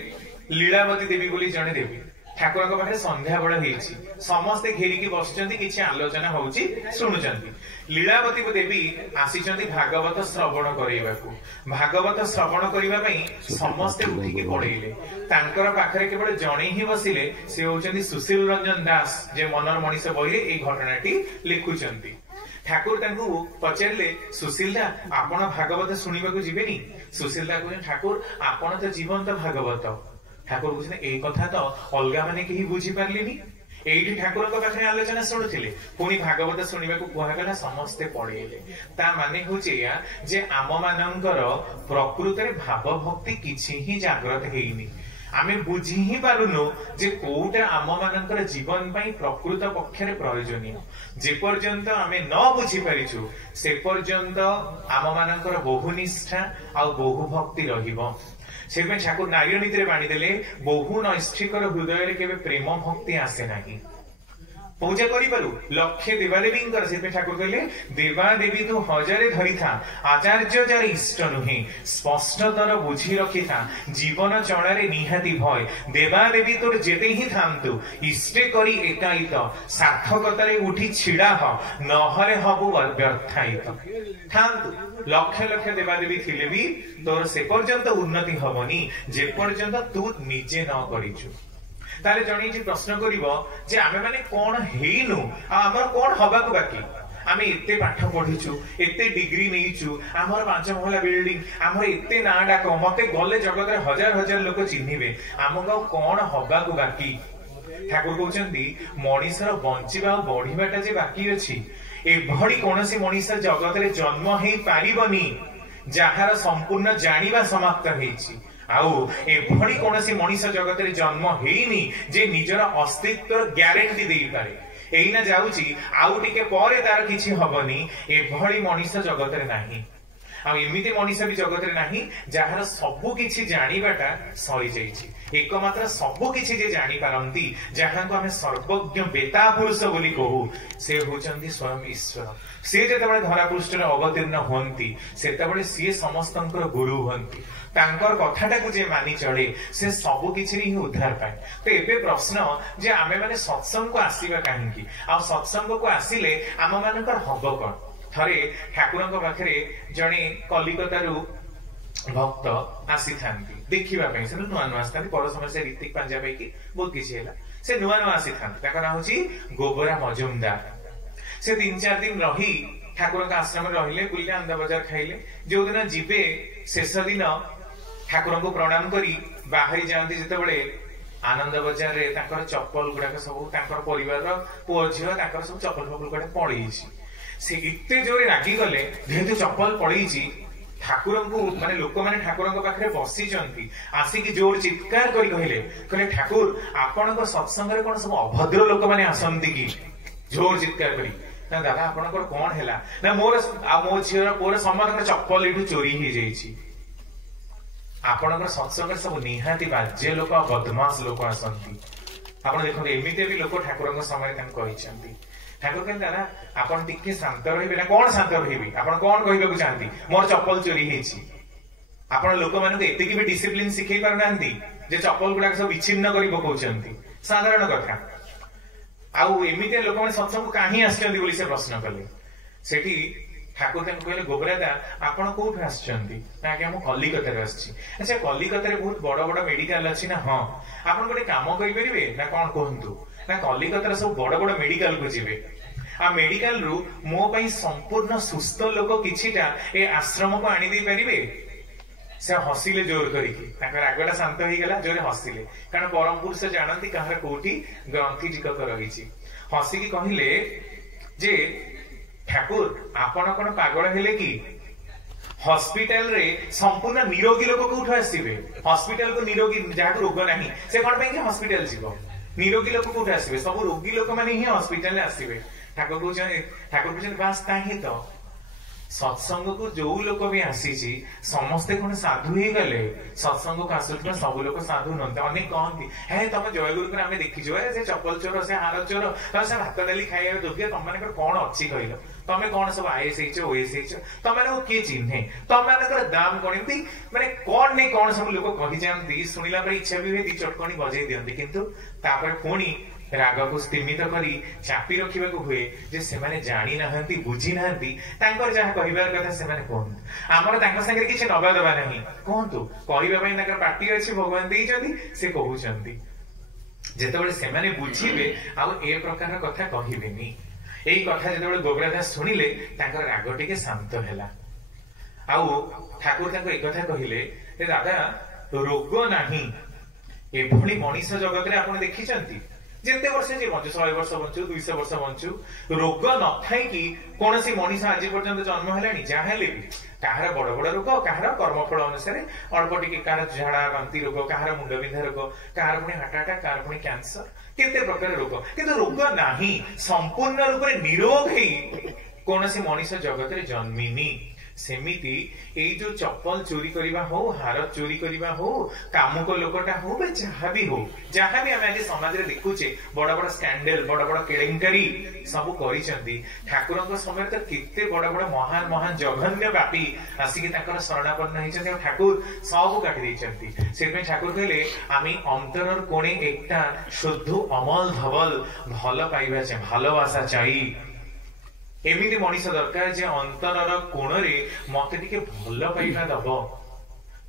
लीलावती देवी बोली जने देवी ठाकुर को पाखे संध्या बेला हेछि समस्ते घेरिकी बसचंती किछि आलोचना होउछि सुनुचंती। लीलावती देवी आसीचंती भागवत श्रवण करैबाकू भागवत श्रवण करिबा पई समस्ते उठिकी पड़ेइले तांकर पाखरे केवल जणे ही बसिले से होउचंती सुशील रंजन दास जे मनर मनीष बहिरे ए घटनाटी लिखुचंती। ठाकुर तांकू पचारे सुशीलदा आपण भागवत शुणिबाकू जिबेनी सुशीलदा कहले ठाकुर आपण तो जीवंत भागवत ठाकुर बुझने ए कथा तो अलगा माने केही बुझी पारलिनी एठी ठाकुर को पाखरे आलोचना सुनुथिले पुनी भागवत शुणिबाकू कुहागला समस्ते पड़ेइले ता माने होचे या जे आम मानकर प्रकृति रे भाव भक्ति किछि ही जागृत हेइनी आमे बुझी ही पारुनो जे कोउटा आम मानकर जीवन पई प्रकृत पक्षरे प्रयोजनीय जे पर्यंत आमे न बुझी परिछु से पर्यंत आम मानकर बहु निष्ठा आ बहु भक्ति रहिबो। से ठाकुर नारी नीति बाणी देले बहु नैष्ठिकर हृदय केबे प्रेम भक्ति आसे नाही पूजा करिपारु लक्ष्य देवादेवी से ठाकुर कहले देवादेवी तू हजारे धरी था आचार्य जार इष्ट नुहे स्पष्टतर बुझी रखी था जीवन चणारे निहाती भय देवादेवी तोर जेते ही थांतु इष्टे करी एकायित सार्थकतारे उठी छिड़ा ह नहले हबु व्यर्थायित थांतु लक्ष लक्ष देवादेवी थिले भी तोर से पर्यंत उन्नति हबनी जे पर्यंत तू निजे न करिछु। ताले जणी जी प्रश्न करिवो जे आमे माने कोन हेइनु आ हमर कोन हबाकू बाकी आमे एते पाठ पढिछु एते डिग्री नेइछु हमर 5 महला बिल्डिंग हमर एते ना डाको मते गले जगत रे हजार हजार लोक चिन्हिबे हमको कोन हबाकू बाकी। ठाकुर कहउचंदी मनीषर बंचिबा बढ़िबाटा जे बाकी अछि एभडी कोनसी मनीष जगत रे जन्म हेइ पारिबनी जहार संपूर्ण जानिबा समाप्त हेछि आउ एभडी कोनसी मनीष जगत रे जन्म हेइनी जे निजर अस्तित्व ग्यारंटी देई पारे एइना जाउची आउ टिके परे तार किछि हबनी एभडी मनीष जगत रे नाही आ एमिति मनीष भी जगत रे नाही जहार सबु किछि जानिबाटा सरी जाइछि एकमात्र सबु किछि जे जानि पारंती जहां को हमें सर्वज्ञ बेता पुरुष बोली कहू से होचंती स्वयं ईश्वर से जेतेबेले धरा पृष्ठ रे अवतीर्ण होंती सेतेबेले सी समस्तंकर गुरु होंती तांकर कथाटाकू जे मानि चले से सबु किछि ही उद्धार पाए। तो एबे प्रश्न जे आमे माने सत्संग को आसीबा काहेकि आ सत्संग को आसीले आम मानकर हब कोन थरे ठाकुर पाखे जड़े कलिकतारू भक्त आसी था देखा से नुआ नुआ आसता पर समय से ऋतिक पांजा पैकी बहुत किसी है से नुआ नुआ आसी था ना हूँ गोबरा मजुमदार से 3-4 दिन रही ठाकुर आश्रम रहिले बुले आंदा बजार खाइले जो दिन जीवे शेष दिन ठाकुर को प्रणाम करी बाहरी जाती जिते आनंद बजार रे चप्पल गुड़ाक सब परिवार पुओ झील सब चप्पल फप्पल गुड़ा पड़े से इतने जोरे रागी गले जेहेतु चप्पल पड़ी ठाकुर को माने लोक माने ठाकुर पाखे बसी आसिक जोर चित्कार करी कहले ठाकुर आपण सत्संग रे कौन सब अभद्र लोक माने आसंती कि जोर चित्कार करी ना दादा आपण कौन है ना मोर मो झीर पुअर समस्त चप्पल ये चोरी हो जाइए आपण सत्संग सब निहाती बाज्य लोक बदमाश लोक आसंती आपण देखो एमती भी लोक ठाकुर समय कहते ठाकुर कहते दादा आपण टिके शांत रहिबे ना कौन शांत रहिबे आपण कौन कहबाकू चाहती मोर चप्पल चोरी हेछि आपण लोक मानक एतिकी भी डिसिप्लिन सिखै पार नांती जे चप्पल गुडा सब विच्छिन्न करि पकाउचंती साधारण कथा आउ एमिते लोक माने सत्संग काहे आछंती बोली से प्रश्न कले सेठी ठाकुर कहले गोबरादा आपण कोठु आछंती ना कि हम कलिकता रे आछि अच्छा कलिकता रे बहुत बड़ बड़ मेडिकल अछि ना हां आपण गोटे काम करि परिबे ना कोन कहंतु ना कलिकता सब बड़ बड़ मेडिकल को जीवे आ मेडिकल रु मो पई संपूर्ण सुस्थ लोक किछिटा ए आश्रम को आनी दे परिबे से हसिले जोर करिके ताकर रागटा शांत होई गेला जोरे हसिले कारण परम पुरुष जानती कहार कोठी ग्रंथि जिकक रहिछि हसिकी कहिले जे ठाकुर आपण कोन पागल हेले कि हॉस्पिटल रे संपूर्ण निरोगी लोक कोठु आसीबे हॉस्पिटल को निरोगी जहां रोग नहीं से कोन पे हॉस्पिटल जीवो निरोगी लोक कोठु आसीबे सब रोगी लोक माने ही हॉस्पिटल रे आसीबे ठाकुर कहते बास ताही तो सत्संग को जो लोक भी आसी समस्ते कौन साधु ही गले सत्संग को आसुवा सब लोग साधु नुहत अनेक कहती है तुम जयगुरु आम देखीचु से चपल चोर से हार चोर तुम से भात डाली खाइबा योग्य तुम मान कौन अच्छी कहल तुम कौन सब आईएस ओएस तुम मान किए चिन्हे तुम मान दाम कौन एमती माने कौन नहीं कौन सब लोग कही जाती शुणिला इच्छा भी हुए दी चटकणी बजे दिखती किंतु पुणी राग को स्थिमित करी चापी रखा हुए जे से माने जानी नाहंती बुझी नाहंती तांकर जहाँ कहिबार कथा से माने कहंतु आमर तांकर संगे किछि नबा दबा नहीं कहंतु कहिबा पई तांकर पार्टी अछि भगवान देइछंती से कहउछंती जेतेबेले से माने बुझिबे आ ए प्रकार कथा कहिबेनी एई कथा जेतेबेले गोबरादास सुनिले तांकर राग टिके शांत हैला आउ ठाकुर तांको ए कथा कहिले दादा रोग नाही एभली मनीष जगत रे आपण देखिछंती जिते वर्ष जी बंचु 100 वर्ष बंचु 200 वर्ष बंचु रोग न थाई कि कौन सी मनीष आज पर्यंत जन्म है जहाँ भी कहार बड़ बड़ रोग कहार कर्मफल अनुसार अल्प टिके कहार झाड़ा बांति रोग कहार मुंड बिंधा रोग कहार पुणी हार्ट अटैक कहार पुणी कैंसर केते प्रकार रोग किंतु रोग नाही संपूर्ण रूप से निरोग ही कौन सी मनीष जगत रे जन्मिनी सेमिति एई जो चप्पल चोरी करिबा हो हार चोरी करिबा हो कामुक लोकटा हो बे जहाँ भी हो जहाँ भी आम समाज रे देखुचे बड़ बड़ स्कैंडल बड़ बड़ केलेंकारी सब करिसंती ठाकुरଙ୍କ समय तो केते बड़ बड़ महान महान जघन्य व्यापी आसिक ताकर शरणापन्न होइछन्ती ठाकुर सब काटि दैछन्ती सेमे ठाकुर कहले आमी अंतरर कोणे एकटा शुद्ध अमल धवल भल पाइबा छै भालोबासा चाहि एमिति मनीष दरकार जे अंतरर कोणरे मते टिके भल पाइबा दब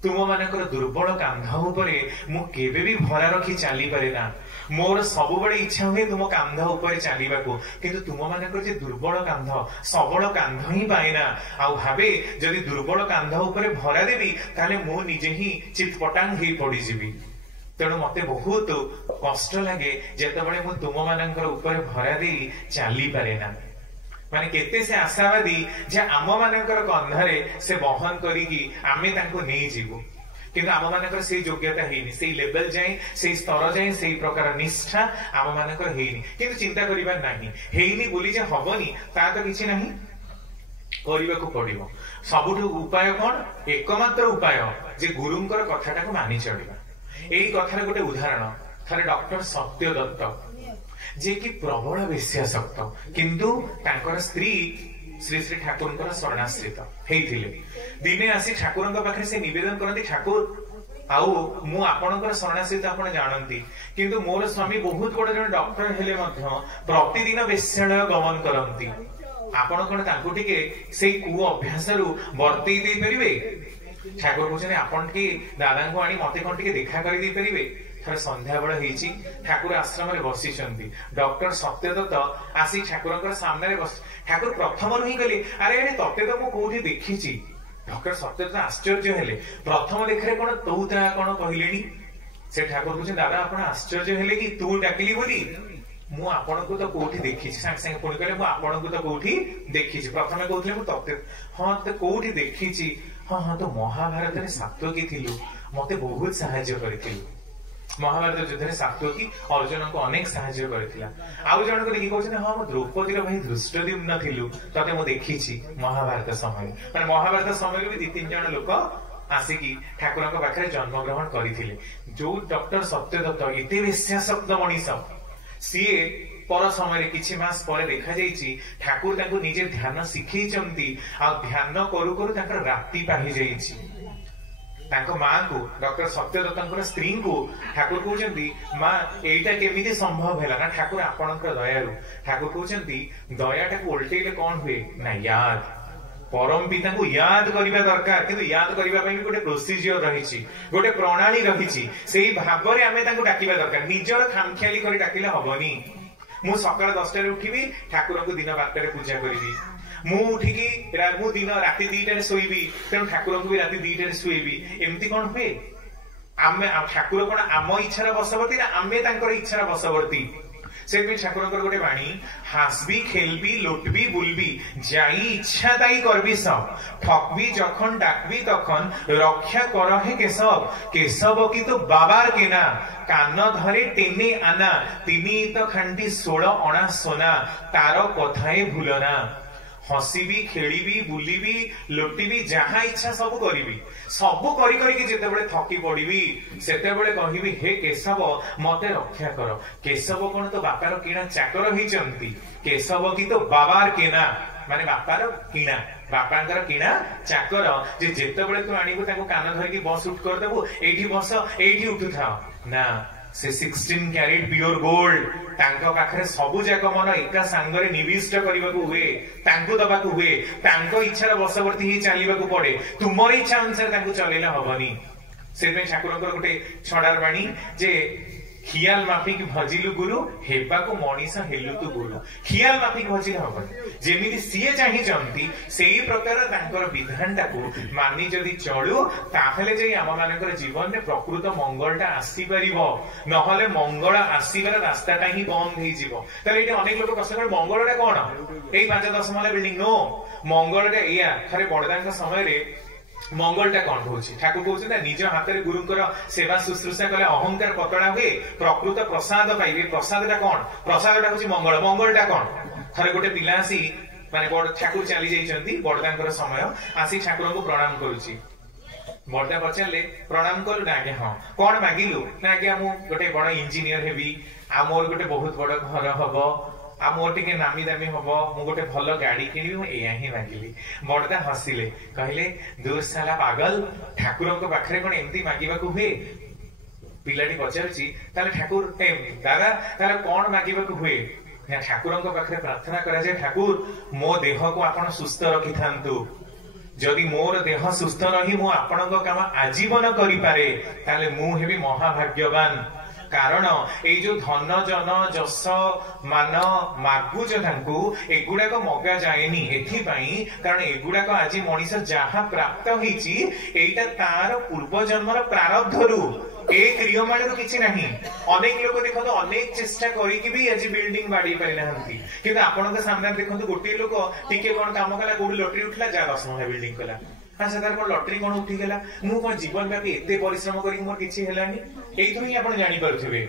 तुम मानकर दुर्बल कांध उपरे मु केबे भी भरा रखी चली पारे ना मोर सब बड़े इच्छा हुए तुम कांध उपरे चलीबाकू किंतु तुम मानकर जे दुर्बल कांध सबल कांध ही पाए ना आउ भाबे जदि दुर्बल कांध उपरे भरा देबी ताले मु निजे ही चितपटांग ही पड़ी जीवी तेणु मते बहुत कष्ट लगे जेतेबेले मु तुम मानकर उपरे भरा दे चली पारे ना माने केते से आशावादी जे आम मानकर कंधरे से बहन करिकी आमे तांको नै जीवो किंतु आम मानकर से योग्यता हेनी से लेवल जाए से स्तर जाए से प्रकार निष्ठा आम मानकर हेनी किंतु चिंता करिबा नाही हेनी बोली जे हबनी ता तो किछि नाही करिबाकू पड़िबो सबुठु उपाय कोन एकमात्र उपाय जे गुरुंकर कथाटा को मानि चलिबा एई कथार गोटे उदाहरण थारे डॉक्टर सत्य दत्त जे कि प्रबल वेश्यासक्त किंतु तांकर स्त्री श्री श्री ठाकुर शरणाश्रित हेइथिले दिने आसी ठाकुर पाखे से निवेदन करती ठाकुर आउ मु आपणकर शरणाश्रित आपण जानती किंतु मोर स्वामी बहुत बड़ जन डॉक्टर हेले मध्य प्रतिदिन वेश्यालय गमन करती आपण कोन तांको टिके सेई कु अभ्यास रु वर्ती दे परिबे ठाकुर कहते आपण के दादा को आनी मते कोन टिके देखा करि दे परिबे थरे संध्या बेला हेची ठाकुर आश्रम रे बसिचंती डॉक्टर सत्यदत्त आसी ठाकुरकर सामने रे बस ठाकुर प्रथम रु ही कहले अरे अरे तते तो मु कोठी देखिची डॉक्टर सत्यदत्त आश्चर्य हेले प्रथम देखरे कोन तौता कोन कहिलेनी से ठाकुर कहते दादा आपण आश्चर्य हेले कि तू डाकिली बोली मु आपण को तो कोठी देखिची संग संग पुणी कहले मु आपण को तो कोठी देखिची प्रथम कहउतले मु तते हां तो कोठी देखिची हां हां तो महाभारत रे सात्वकी थिलु मते बहुत सहाय्य करिथिलु महाभारत युद्ध में सात्वकी अर्जुन को अनेक साहाय्य करथिला आउ जण को देखि कहछन हां म द्रौपदी रो भाई धृष्टद्युम्न थिलु तते मु देखिछि महाभारत समय माने महाभारत समय भी 2-3 जण लोक आसिकी ठाकुरଙ୍କ पाखरे जन्म ग्रहण करिथिले जो डॉक्टर सत्यदत्त एते वेश्यासक्त मनीष सीए पर समय किछि मास पर देखा जाइछि ठाकुर तांको निजे ध्यान सिखैचंती आ ध्यान करू करू तांकर राति पाहि जाइछि तांको मां को डॉक्टर सत्यदत्तंकर स्त्री को ठाकुर कहउचंती मां एटा केमिति संभव हैला ना ठाकुर आपणकर दयारु ठाकुर कहउचंती दयाटा को उल्टेले कोन हुए ना याद परम पिता को याद करिबा दरकार किंतु याद करिबा पई गोटे प्रोसीजर रहिछि गोटे प्रणाली रहिछि सेही भाबरे आमे तांको डाकिबा दरकार निजर खामखियाली करी डाकिले हबनी मु सकाळ 10टा रे उठिबी ठाकुर को दिन 12टा रे पूजा करिबी मु उठिकी मु दिन राति 2टा रे सोइबी तेणु ठाकुर को भी राति 2टा रे सोइबी एमती कोन हुए आमे ठाकुर कोन आम इच्छार बसवर्ती ना आमे तांकर इच्छार बसवर्ती से ठाकुर गोटे बाणी हासबी खेलबी लोटबी बुलबी जाई इच्छा ताई करबी सब ठकबी जखन डाकबी तखन रक्षा कर हे केशव केशव की तो बाबार केना कान धरे टेने आना तिनी तो खांटी 16 अणा सोना तार कथाए भूलना हसीबी खेलीबी बुलीबी लोटिबी जहा इच्छा सब करी सब करी जेतेबेले थकी पड़िबी सेतेबेले कहिबी हे केशव मते रक्षा कर केशव कोन तो बापार किणा चाकर होइचंती केशव की तो बाबार केना माने बापार किणा बापांकर किणा चाकर जे जेतेबेले तू आनिबू ताको कान धरिकी बस उठ कर देबू एठी बस एठी उठु था ना से 16 कैरेट प्योर गोल्ड तांको पाखरे सबु जाक मन एका सांगरे निविष्ट करबाकू हुए तांको दबाकू हुए तांको इच्छा बसवर्ती ही चलीबाकू पड़े तुमर इच्छा अनुसार तांको चलेला हबनी से ठाकुरंकर गोटे छडार बाणी जे खियाल माफिक भजिलु गुरु हेबाकू मनीष हेलु तु गुरु खियाल माफिक भजिल हबनी जेमिति सीए चाहिचंती सेही प्रकार तांकर विधानटाकू मानि जदि चलू ताहले जे आम मानकर जीवन में प्रकृत मंगलटा आसी परिबो नहले मंगल आसीबार रास्ताटा ही बंद हेइ जिवो तले एटी अनेक लोक प्रश्न करे मंगलटा कोन एई 5-10 माला बिल्डिंग नो मंगलटा एया खरे बडदांक समय रे मंगलटा कौन होची ठाकुर कहउछन निज हातरे गुरुंकर सेवा शुश्रूषा कले अहंकार पतळा हुए प्रकृत प्रसाद पाइबे प्रसादटा कौन प्रसादटा होची मंगल मंगलटा कौन खरे गोटे पिला आसी माने बड़ ठाकुर चली जाइछंती बडदांकर समय आसी ठाकुर को प्रणाम करूची बडदा पचारले प्रणाम करू ना आगे हां कोन मागिलु ना आगे हम गोटे बड़ इंजीनियर हेबी आ मोर गोटे बहुत बड़ घर हबो आ मोर टिके नामी दामी हबो मु गोटे भलो गाड़ी किनिबी मु एया ही मागिली बडदा हसिले कहले दूर साला पागल ठाकुर को पाखरे कोन एंती मागिबाकू हुए पिलाटी पचारची ताले ठाकुर दादा ताले कोन मागिबाकू हुए ना ठाकुर को पाखरे प्रार्थना करा जे ठाकुर मो देह को आपण सुस्थ रखि थांतु जदि मोर देह सुस्थ रही मु आपण को काम आजीवन करि पारे ताले मु हेबी महाभाग्यवान कारण ए जो धन जन जस मान मागुच तांकू एगुड़ाक मगा जाएनी एथिपाई कारण एगुड़ाक आज मनीष जहा प्राप्त होईची एटा तार पूर्व जन्मर प्रारब्धरू एक रियमाणरू किछि नाही अनेक लोक देखो अनेक चेष्टा करिकि भी आज बिल्डिंग बाड़ी पारि नाहंती किंतु आपनक सामने देखो गोटे लोक टिके कोन काम कला कोडी लॉटरी उठला जा 10 महा बिल्डिंग कला तार कोन लॉटरी कोन उठी गेला मु कोन जीवन व्यापी एते परिश्रम करिकि मोर किछि हेलानी एइथु ही आपण जानि पारुथिबे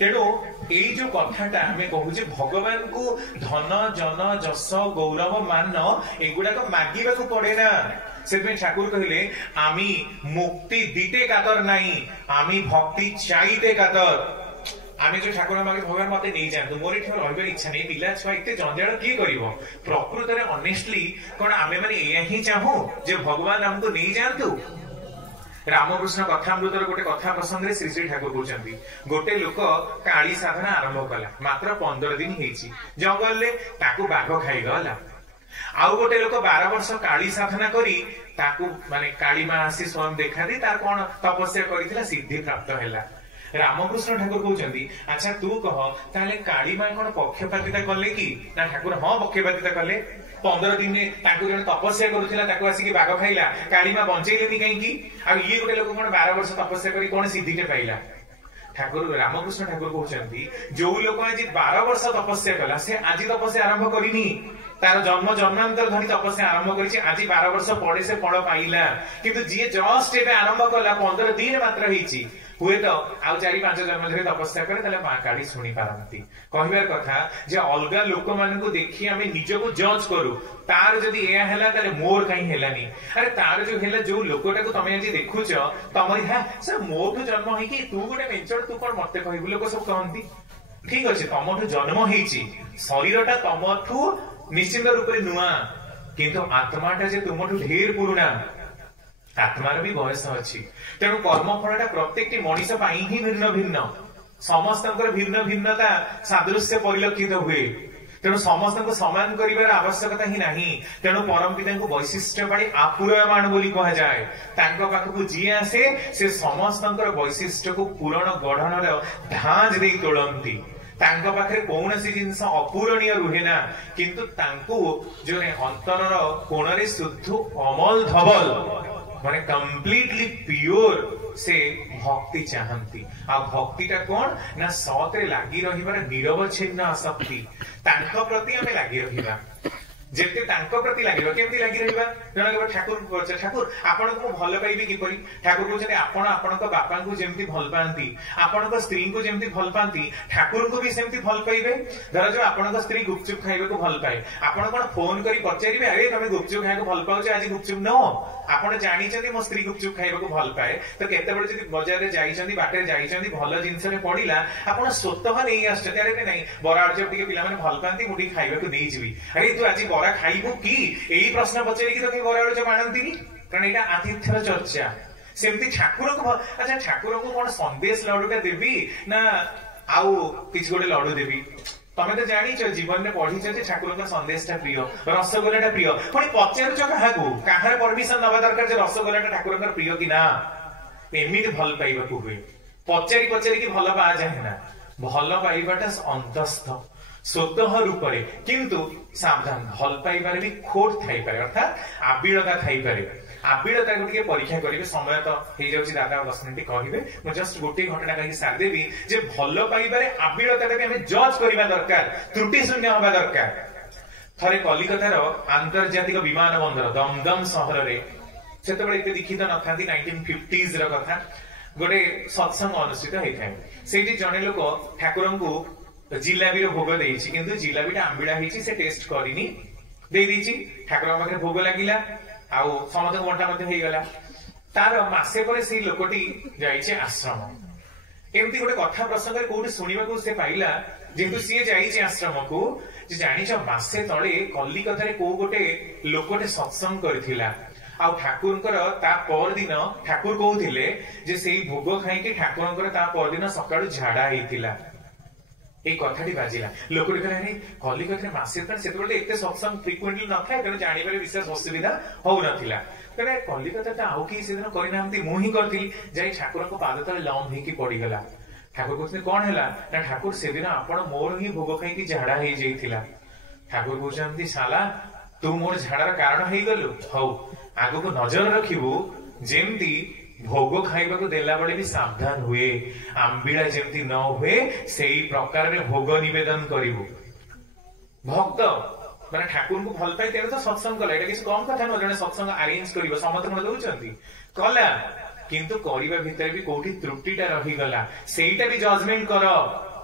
तेणु एई जो कथाटा हमें कहूजे भगवान को धन जन जस गौरव मान एगुड़ाक मागिबाकू पड़े ना से ठाकुर कहले आमी मुक्ति दीते कातर नाही आमी भक्ति चाइते कातर आमी जो ठाकुर मागे भगवान मते नहीं जातु मोर एठी रहबार इच्छा नहीं पिला छुआ एते जंजाळ की करिवो प्रकृत रे ऑनेस्टली कोन आमे माने एया ही चाहू जे भगवान हमको नहीं जानतु रामकृष्ण कथामृतर गोटे कथा प्रसंग श्री श्री ठाकुर कहते गोटे लोक काली साधना आरंभ कला मात्र 15 दिन होईची जंगल ले ताकू बाघ खाईगला आउ गोटे लोक 12 वर्ष काली साधना करी ताकू माने काली मां आसी स्वयं देखा दी तार कोन तपस्या करिथिला सिद्धि प्राप्त हैला रामकृष्ण ठाकुर कहते अच्छा तू कह ताले काली मां कोन पक्षपातिता कले कि ना ठाकुर हां पक्षपातिता कले 15 दिन जन तपस्या करुला आसिक बाघ खाइला काली मां बंचेलेनी कहीं आ ये गोटे लोक कौन 12 वर्ष तपस्या करी कौन सिद्धिटे पाइला ठाकुर रामकृष्ण ठाकुर कहते जो लोक आज 12 वर्ष तपस्या कला से आज तपस्या आरंभ करनी तार जन्म जन्मांतर धरी तपस्या आरंभ करी आज 12 वर्ष पड़े से फल पाइला किंतु जी जस्ट एबे आरंभ कला 15 दिन मात्र होईची हुए तो आउ 4-5 जन्म धरी तपस्या करे ताले मां काली सुनी पारंती कहबार कथा जे अलगा लोक मान को देखि आमे निजको जज करू तार जदि एया हैला ताले मोर काई हेलानी अरे तार जो हैला जो लोकटा को तमे आज देखुछ तमरी हा से मोठु जन्म है कि तू गोटे मेंचड़ तू कोन मते कहबु लोक सब कहंती ठीक अछि तमठु जन्म हेची शरीरटा तमठु निश्चित रूप से नुआ किंतु आत्माटा जे तुमठु ढेर पुरुणा आत्मार भी बयस अच्छी तेणु कर्मफलटा प्रत्येक मनीष ही भिन्न भिन्न समस्त भिन्न भिन्नता सादृश्य परिलक्षित हुए तेणु समस्त को समान कर आवश्यकता ही नहीं तेणु परम पिता को वैशिष्ट्य बाड़ी आपूर्यमान बोली कह जाए पाखक जी आसे से समस्त वैशिष्ट्य को पूरण गढ़न धांज दे तोलती पाखे कौन सी जिनस अपूरणीय रुहे ना किंतु तांकु जो अंतर कोण शुद्ध अमल धवल माने कंप्लीटली प्योर से भक्ति चाहती आ भक्तिटा कौन ना सतरे लगी रहिबार निरवच्छिन्न आसक्ति तांको प्रति आमे लगी रहिबा जेते तांको प्रति लागिबा केमती लागी रहिबा जण के ठाकुर कहछ ठाकुर आपन को भल पाइबे किपरि ठाकुर कहछ आपन आपन को बापा को जेमती भल पांती आपन को स्त्री को जेमती भल पांती ठाकुर को भी सेमती भल पाइबे धर जो आपन को स्त्री गुपचुप खाइबे को भल पाए आपन कोन फोन करी पचारिबे अरे तमे गुपचुप खाइ को भल पाउछ आज गुपचुप न आपन जानि छथि मो स्त्री गुपचुप खाइबे को भल पाए तो केते बळे जदि बाजार रे जाइछथि बाटे जाइछथि भल जिंस रे पडिला आपन स्वतः नै आछथि अरे नै बरा आर्जब टिके पिला माने भल पांती मुठी खाइबे को देई जिवि अरे तू आज बरा खाइबो की एई प्रश्न पचारि कि तो के बरा आर्जब मानंतिनी कारण एटा आतिथ्यर चर्चा सेमती ठाकुर को अच्छा ठाकुर को कोन संदेश लडुटा देबी ना आउ किछ गोटे लडु देबी तमे तो जानी जीवन में पढ़ी ठाकुर संदेशटा प्रिय रसगोलाटा प्रिय पुणी पचारुच क्या कहार परमिशन नवा दरकार रसगोलाटा ठाकुर प्रिय कि ना एमती भल पाइबा हुए पचारि पचारि कि भल पा जाए ना भल पाइबाटा अंतस्थ स्वतः रूप किंतु सावधान भल पाइबार भी खोट थाई पारे अर्थात आबिलता थाई पारे आबिलता को परीक्षा करेंगे समय तो हो जाउछि दादा 10 मिनिट कहिबे मु जस्ट गोटे घटना कहि सार देबी जे भल पाइबारे आबिलता भी हमें जज करबा दरकार त्रुटि शून्य होबा दरकार थरे कलिकतार आंतर्जातिक विमान बंदर दमदम सहर रे सेतबेले एते दीक्षित नथांती 1950s रो कथा गोटे सत्संग अनुष्ठित होइथाय सेठी जणे लोक ठाकुरंकु जिलाबी भोग देइछि किंतु जिलाबीटा आंबिळा हिछि से टेस्ट करिनी देइ दिछि ठाकुर पाखे भोग लागिला आउ समस्त बंटा मते हेइ गला तार मासे परे से लोकटी जाइछे आश्रम एमती गोटे कथा प्रसंग रे कोठी सुनिबा को से पाइला जेतु सी जाइछे आश्रम को जे जानिछ मासे तळे कलिकता रे को गोटे लोकटे सत्संग करथिला आ ठाकुरंकर ता पर दिन ठाकुर कहउथिले जे सेई भोग खाइ के ठाकुरंकर ता पर दिन सकाळु झाडा हेतिला एक कथाटी बाजिला लोकटी कहले अरे कलिकता मासे तळे सेतबेले एते सत्संग फ्रिक्वेंटली न थाए कारण जानिबारे विशेष असुविधा हो नथिला कहले कलिकता ता आउ की सेदिन करिनांती मु ही करथिली जाई ठाकुर को पाद तळे लम हेकी पड़ी गला ठाकुर कहते कौन है ना ठाकुर सेदिन आपण मोर ही भोग खाई की झाड़ा हो जाइथिला ठाकुर कहते साला तू मोर झाड़ार कारण हो गलु हौ आगु को नजर रखिबु जेमती भोग खाइबा को देला बड़े भी सावधान हुए आंबिड़ा जेमती न हुए सेई प्रकार रे भोग निवेदन करिबु भक्त माने ठाकुर को भल पाई तेरे तो सत्संग कला एटा किछ कम कथा न जने सत्संग अरेंज करिवो समत मन दउचंती कला किंतु करिबा भितर भी कोठी त्रुटिटा रही गला सेईटा भी जजमेंट कर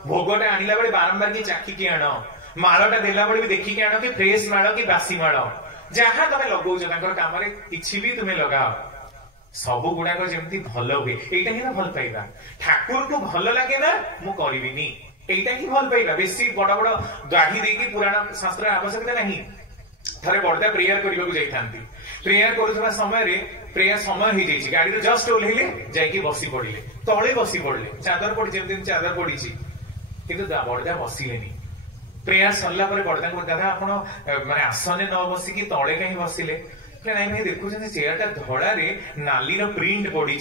भोगटा आनिला बड़े बारंबार की चाखी के आनो माळटा देला बड़े भी देखि के आनो कि फ्रेश माळ कि बासी माळ जहां तमे लगौछ ताकर काम रे किछि भी तुमे लगाओ सब गुड़ाक जमती भल हुए एटा ही ना भल पाइबा ठाकुर को भल लगे ना मु करिबिनी एटा ही भल पाइबा बेसी बड़ बड़ गाही देकी पुराण शास्त्र आवश्यकता नहीं थरे बड़दा प्रेयर करिबा को जाइथांती प्रेयर करूथबा समय रे प्रेयर समय हो जाइछि गाड़ी रे जस्ट ओल्हेले जाइकी बसी पड़िले तळे बसी पड़ले चादर पड़ी जेमती चादर पड़ीछि किंतु बड़दा बसिलेनी प्रेयर सरला परे बड़दा को दादा आपण माने आसने न बसी की तळे कहीं बसिले नहीं भाई देखुं चेयरटा धड़ा रे नालीर प्रिंट पड़ी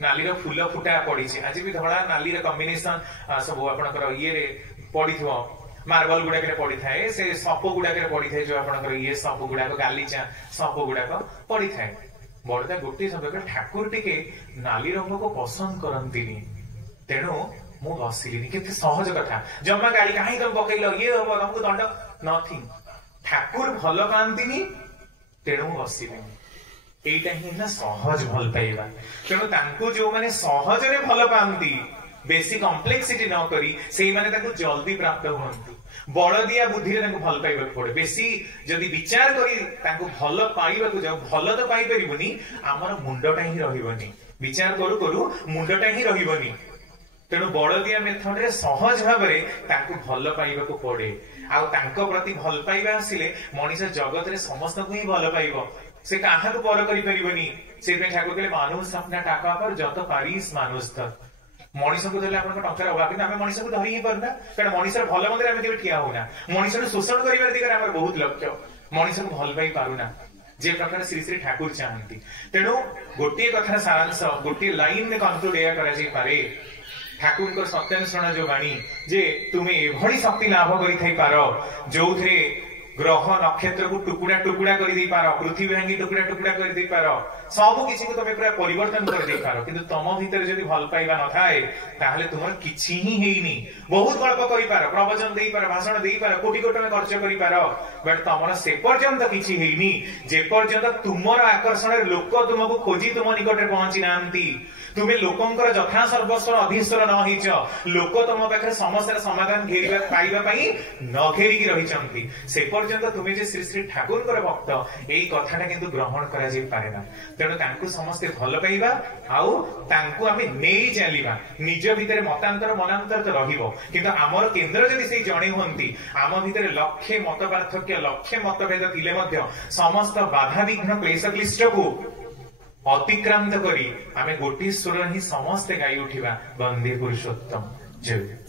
नालीर फूल फुटा पड़ी आज भी धड़ा नालीर कॉम्बिनेशन सब आपनकर ये रे पड़ी मार्बल गुड़ाक पड़ी थाए से सप गुड़ाक पड़ी थाए जो आपनकर ये सप गुड़ाक गालीचा सप गुड़ाक पड़ी थाए बड़दा गोटे समय ठाकुर टिके नाली रंग को पसंद करंतिनी तेणु मु बसिलिनी केते सहज कथा जम्मा गाड़ी काहे तुम पकैलो ये हो तुमको दंड नथिंग ठाकुर भल पांतिनी तेणु बसिले एटा ही ना सहज भल पाइबा तेणु तांको जो माने सहज रे भल पांती बेसी कॉम्प्लेक्सिटी न करी सेही माने तांको जल्दी प्राप्त होंती बड़दिया बुद्धि रे तांको भल पाइबा पड़े बेसी जदी विचार करी तांको भल पाइबा को जाओ भल तो पाइ परिबनी हमर मुंडटा ही रहिबनी विचार करू करू मुंडटा ही रहिबनी तेणु बड़दिया मेथड रे सहज भाव रे तांको भल पाइबा को पड़े आ तांको प्रति भल पाइबा आसिले मनीष जगत रे समस्त को ही भल पाइबो से काहा को पर करि परिबनी से पे ठाकुर कहले मानुष अपना टाका पर जत पारिस मानुष तक मनीष को देले आपन टंकार अभाव कि हमें मनीष को धरि ही परना कारण मनीष रे भल मंदिर हम केबे ठिया होना मनीष रे शोषण करिवार दिगरे हमर बहुत लक्ष्य मनीष को भल पाई पारुना जे प्रकार श्री श्री ठाकुर चाहंती तेणु गोटे कथा सारांश गोटे लाइन में कंक्लूड या करा जाई पारे ठाकुर को सत्यानुसरण जो बाणी जे तुमे एभली शक्ति लाभ करि थाई पारो जोथरे ग्रह नक्षत्र को टुकुड़ा टुकुड़ा कर दे पारो पृथ्वी भांगी टुकुड़ा टुकुड़ा कर दे पारो सब किसी को तुम पूरा परिवर्तन कर दे पारो किंतु तुम भीतर जदि भल पाइबा न थाए ताहले तुमर किछि ही हेइनी बहुत गल्प करि पारो प्रवचन देई पारो भाषण देई पारो कोटी कोटी टका खर्च करि पारो बट तमर से पर्यंत किछि हेइनी जे पर्यंत तुमर आकर्षण लोक तुमको खोजी तुम निकट पहुंची नांती तुम्हें लोकंकर यथा सर्वस्वर अधीश्वर न होइच लोक तुम पाखे समस्या समाधान घेरिबा पाइबा पई न घेरिकी रहिचंती से पर्यंत तुम्हें जे श्री श्री ठाकुरकर भक्त एई कथाटा किंतु ग्रहण करा जे पारे ना तेणु तांकु समस्ते भल पाइबा आउ तांकु आमे नेई चलिबा निज भितर मतांतर मनांतर तो रहिबो किंतु आमर केंद्र जदि से जणे होंती आम भितर लक्ष्य मत पार्थक्य लक्ष्य मतभेद थिले मध्य समस्त बाधा विघ्न क्लेश क्लिष्ट को अतिक्रांत करी आमे गोटी सुर ही समस्ते गाई उठिबा वंदे पुरुषोत्तम जय।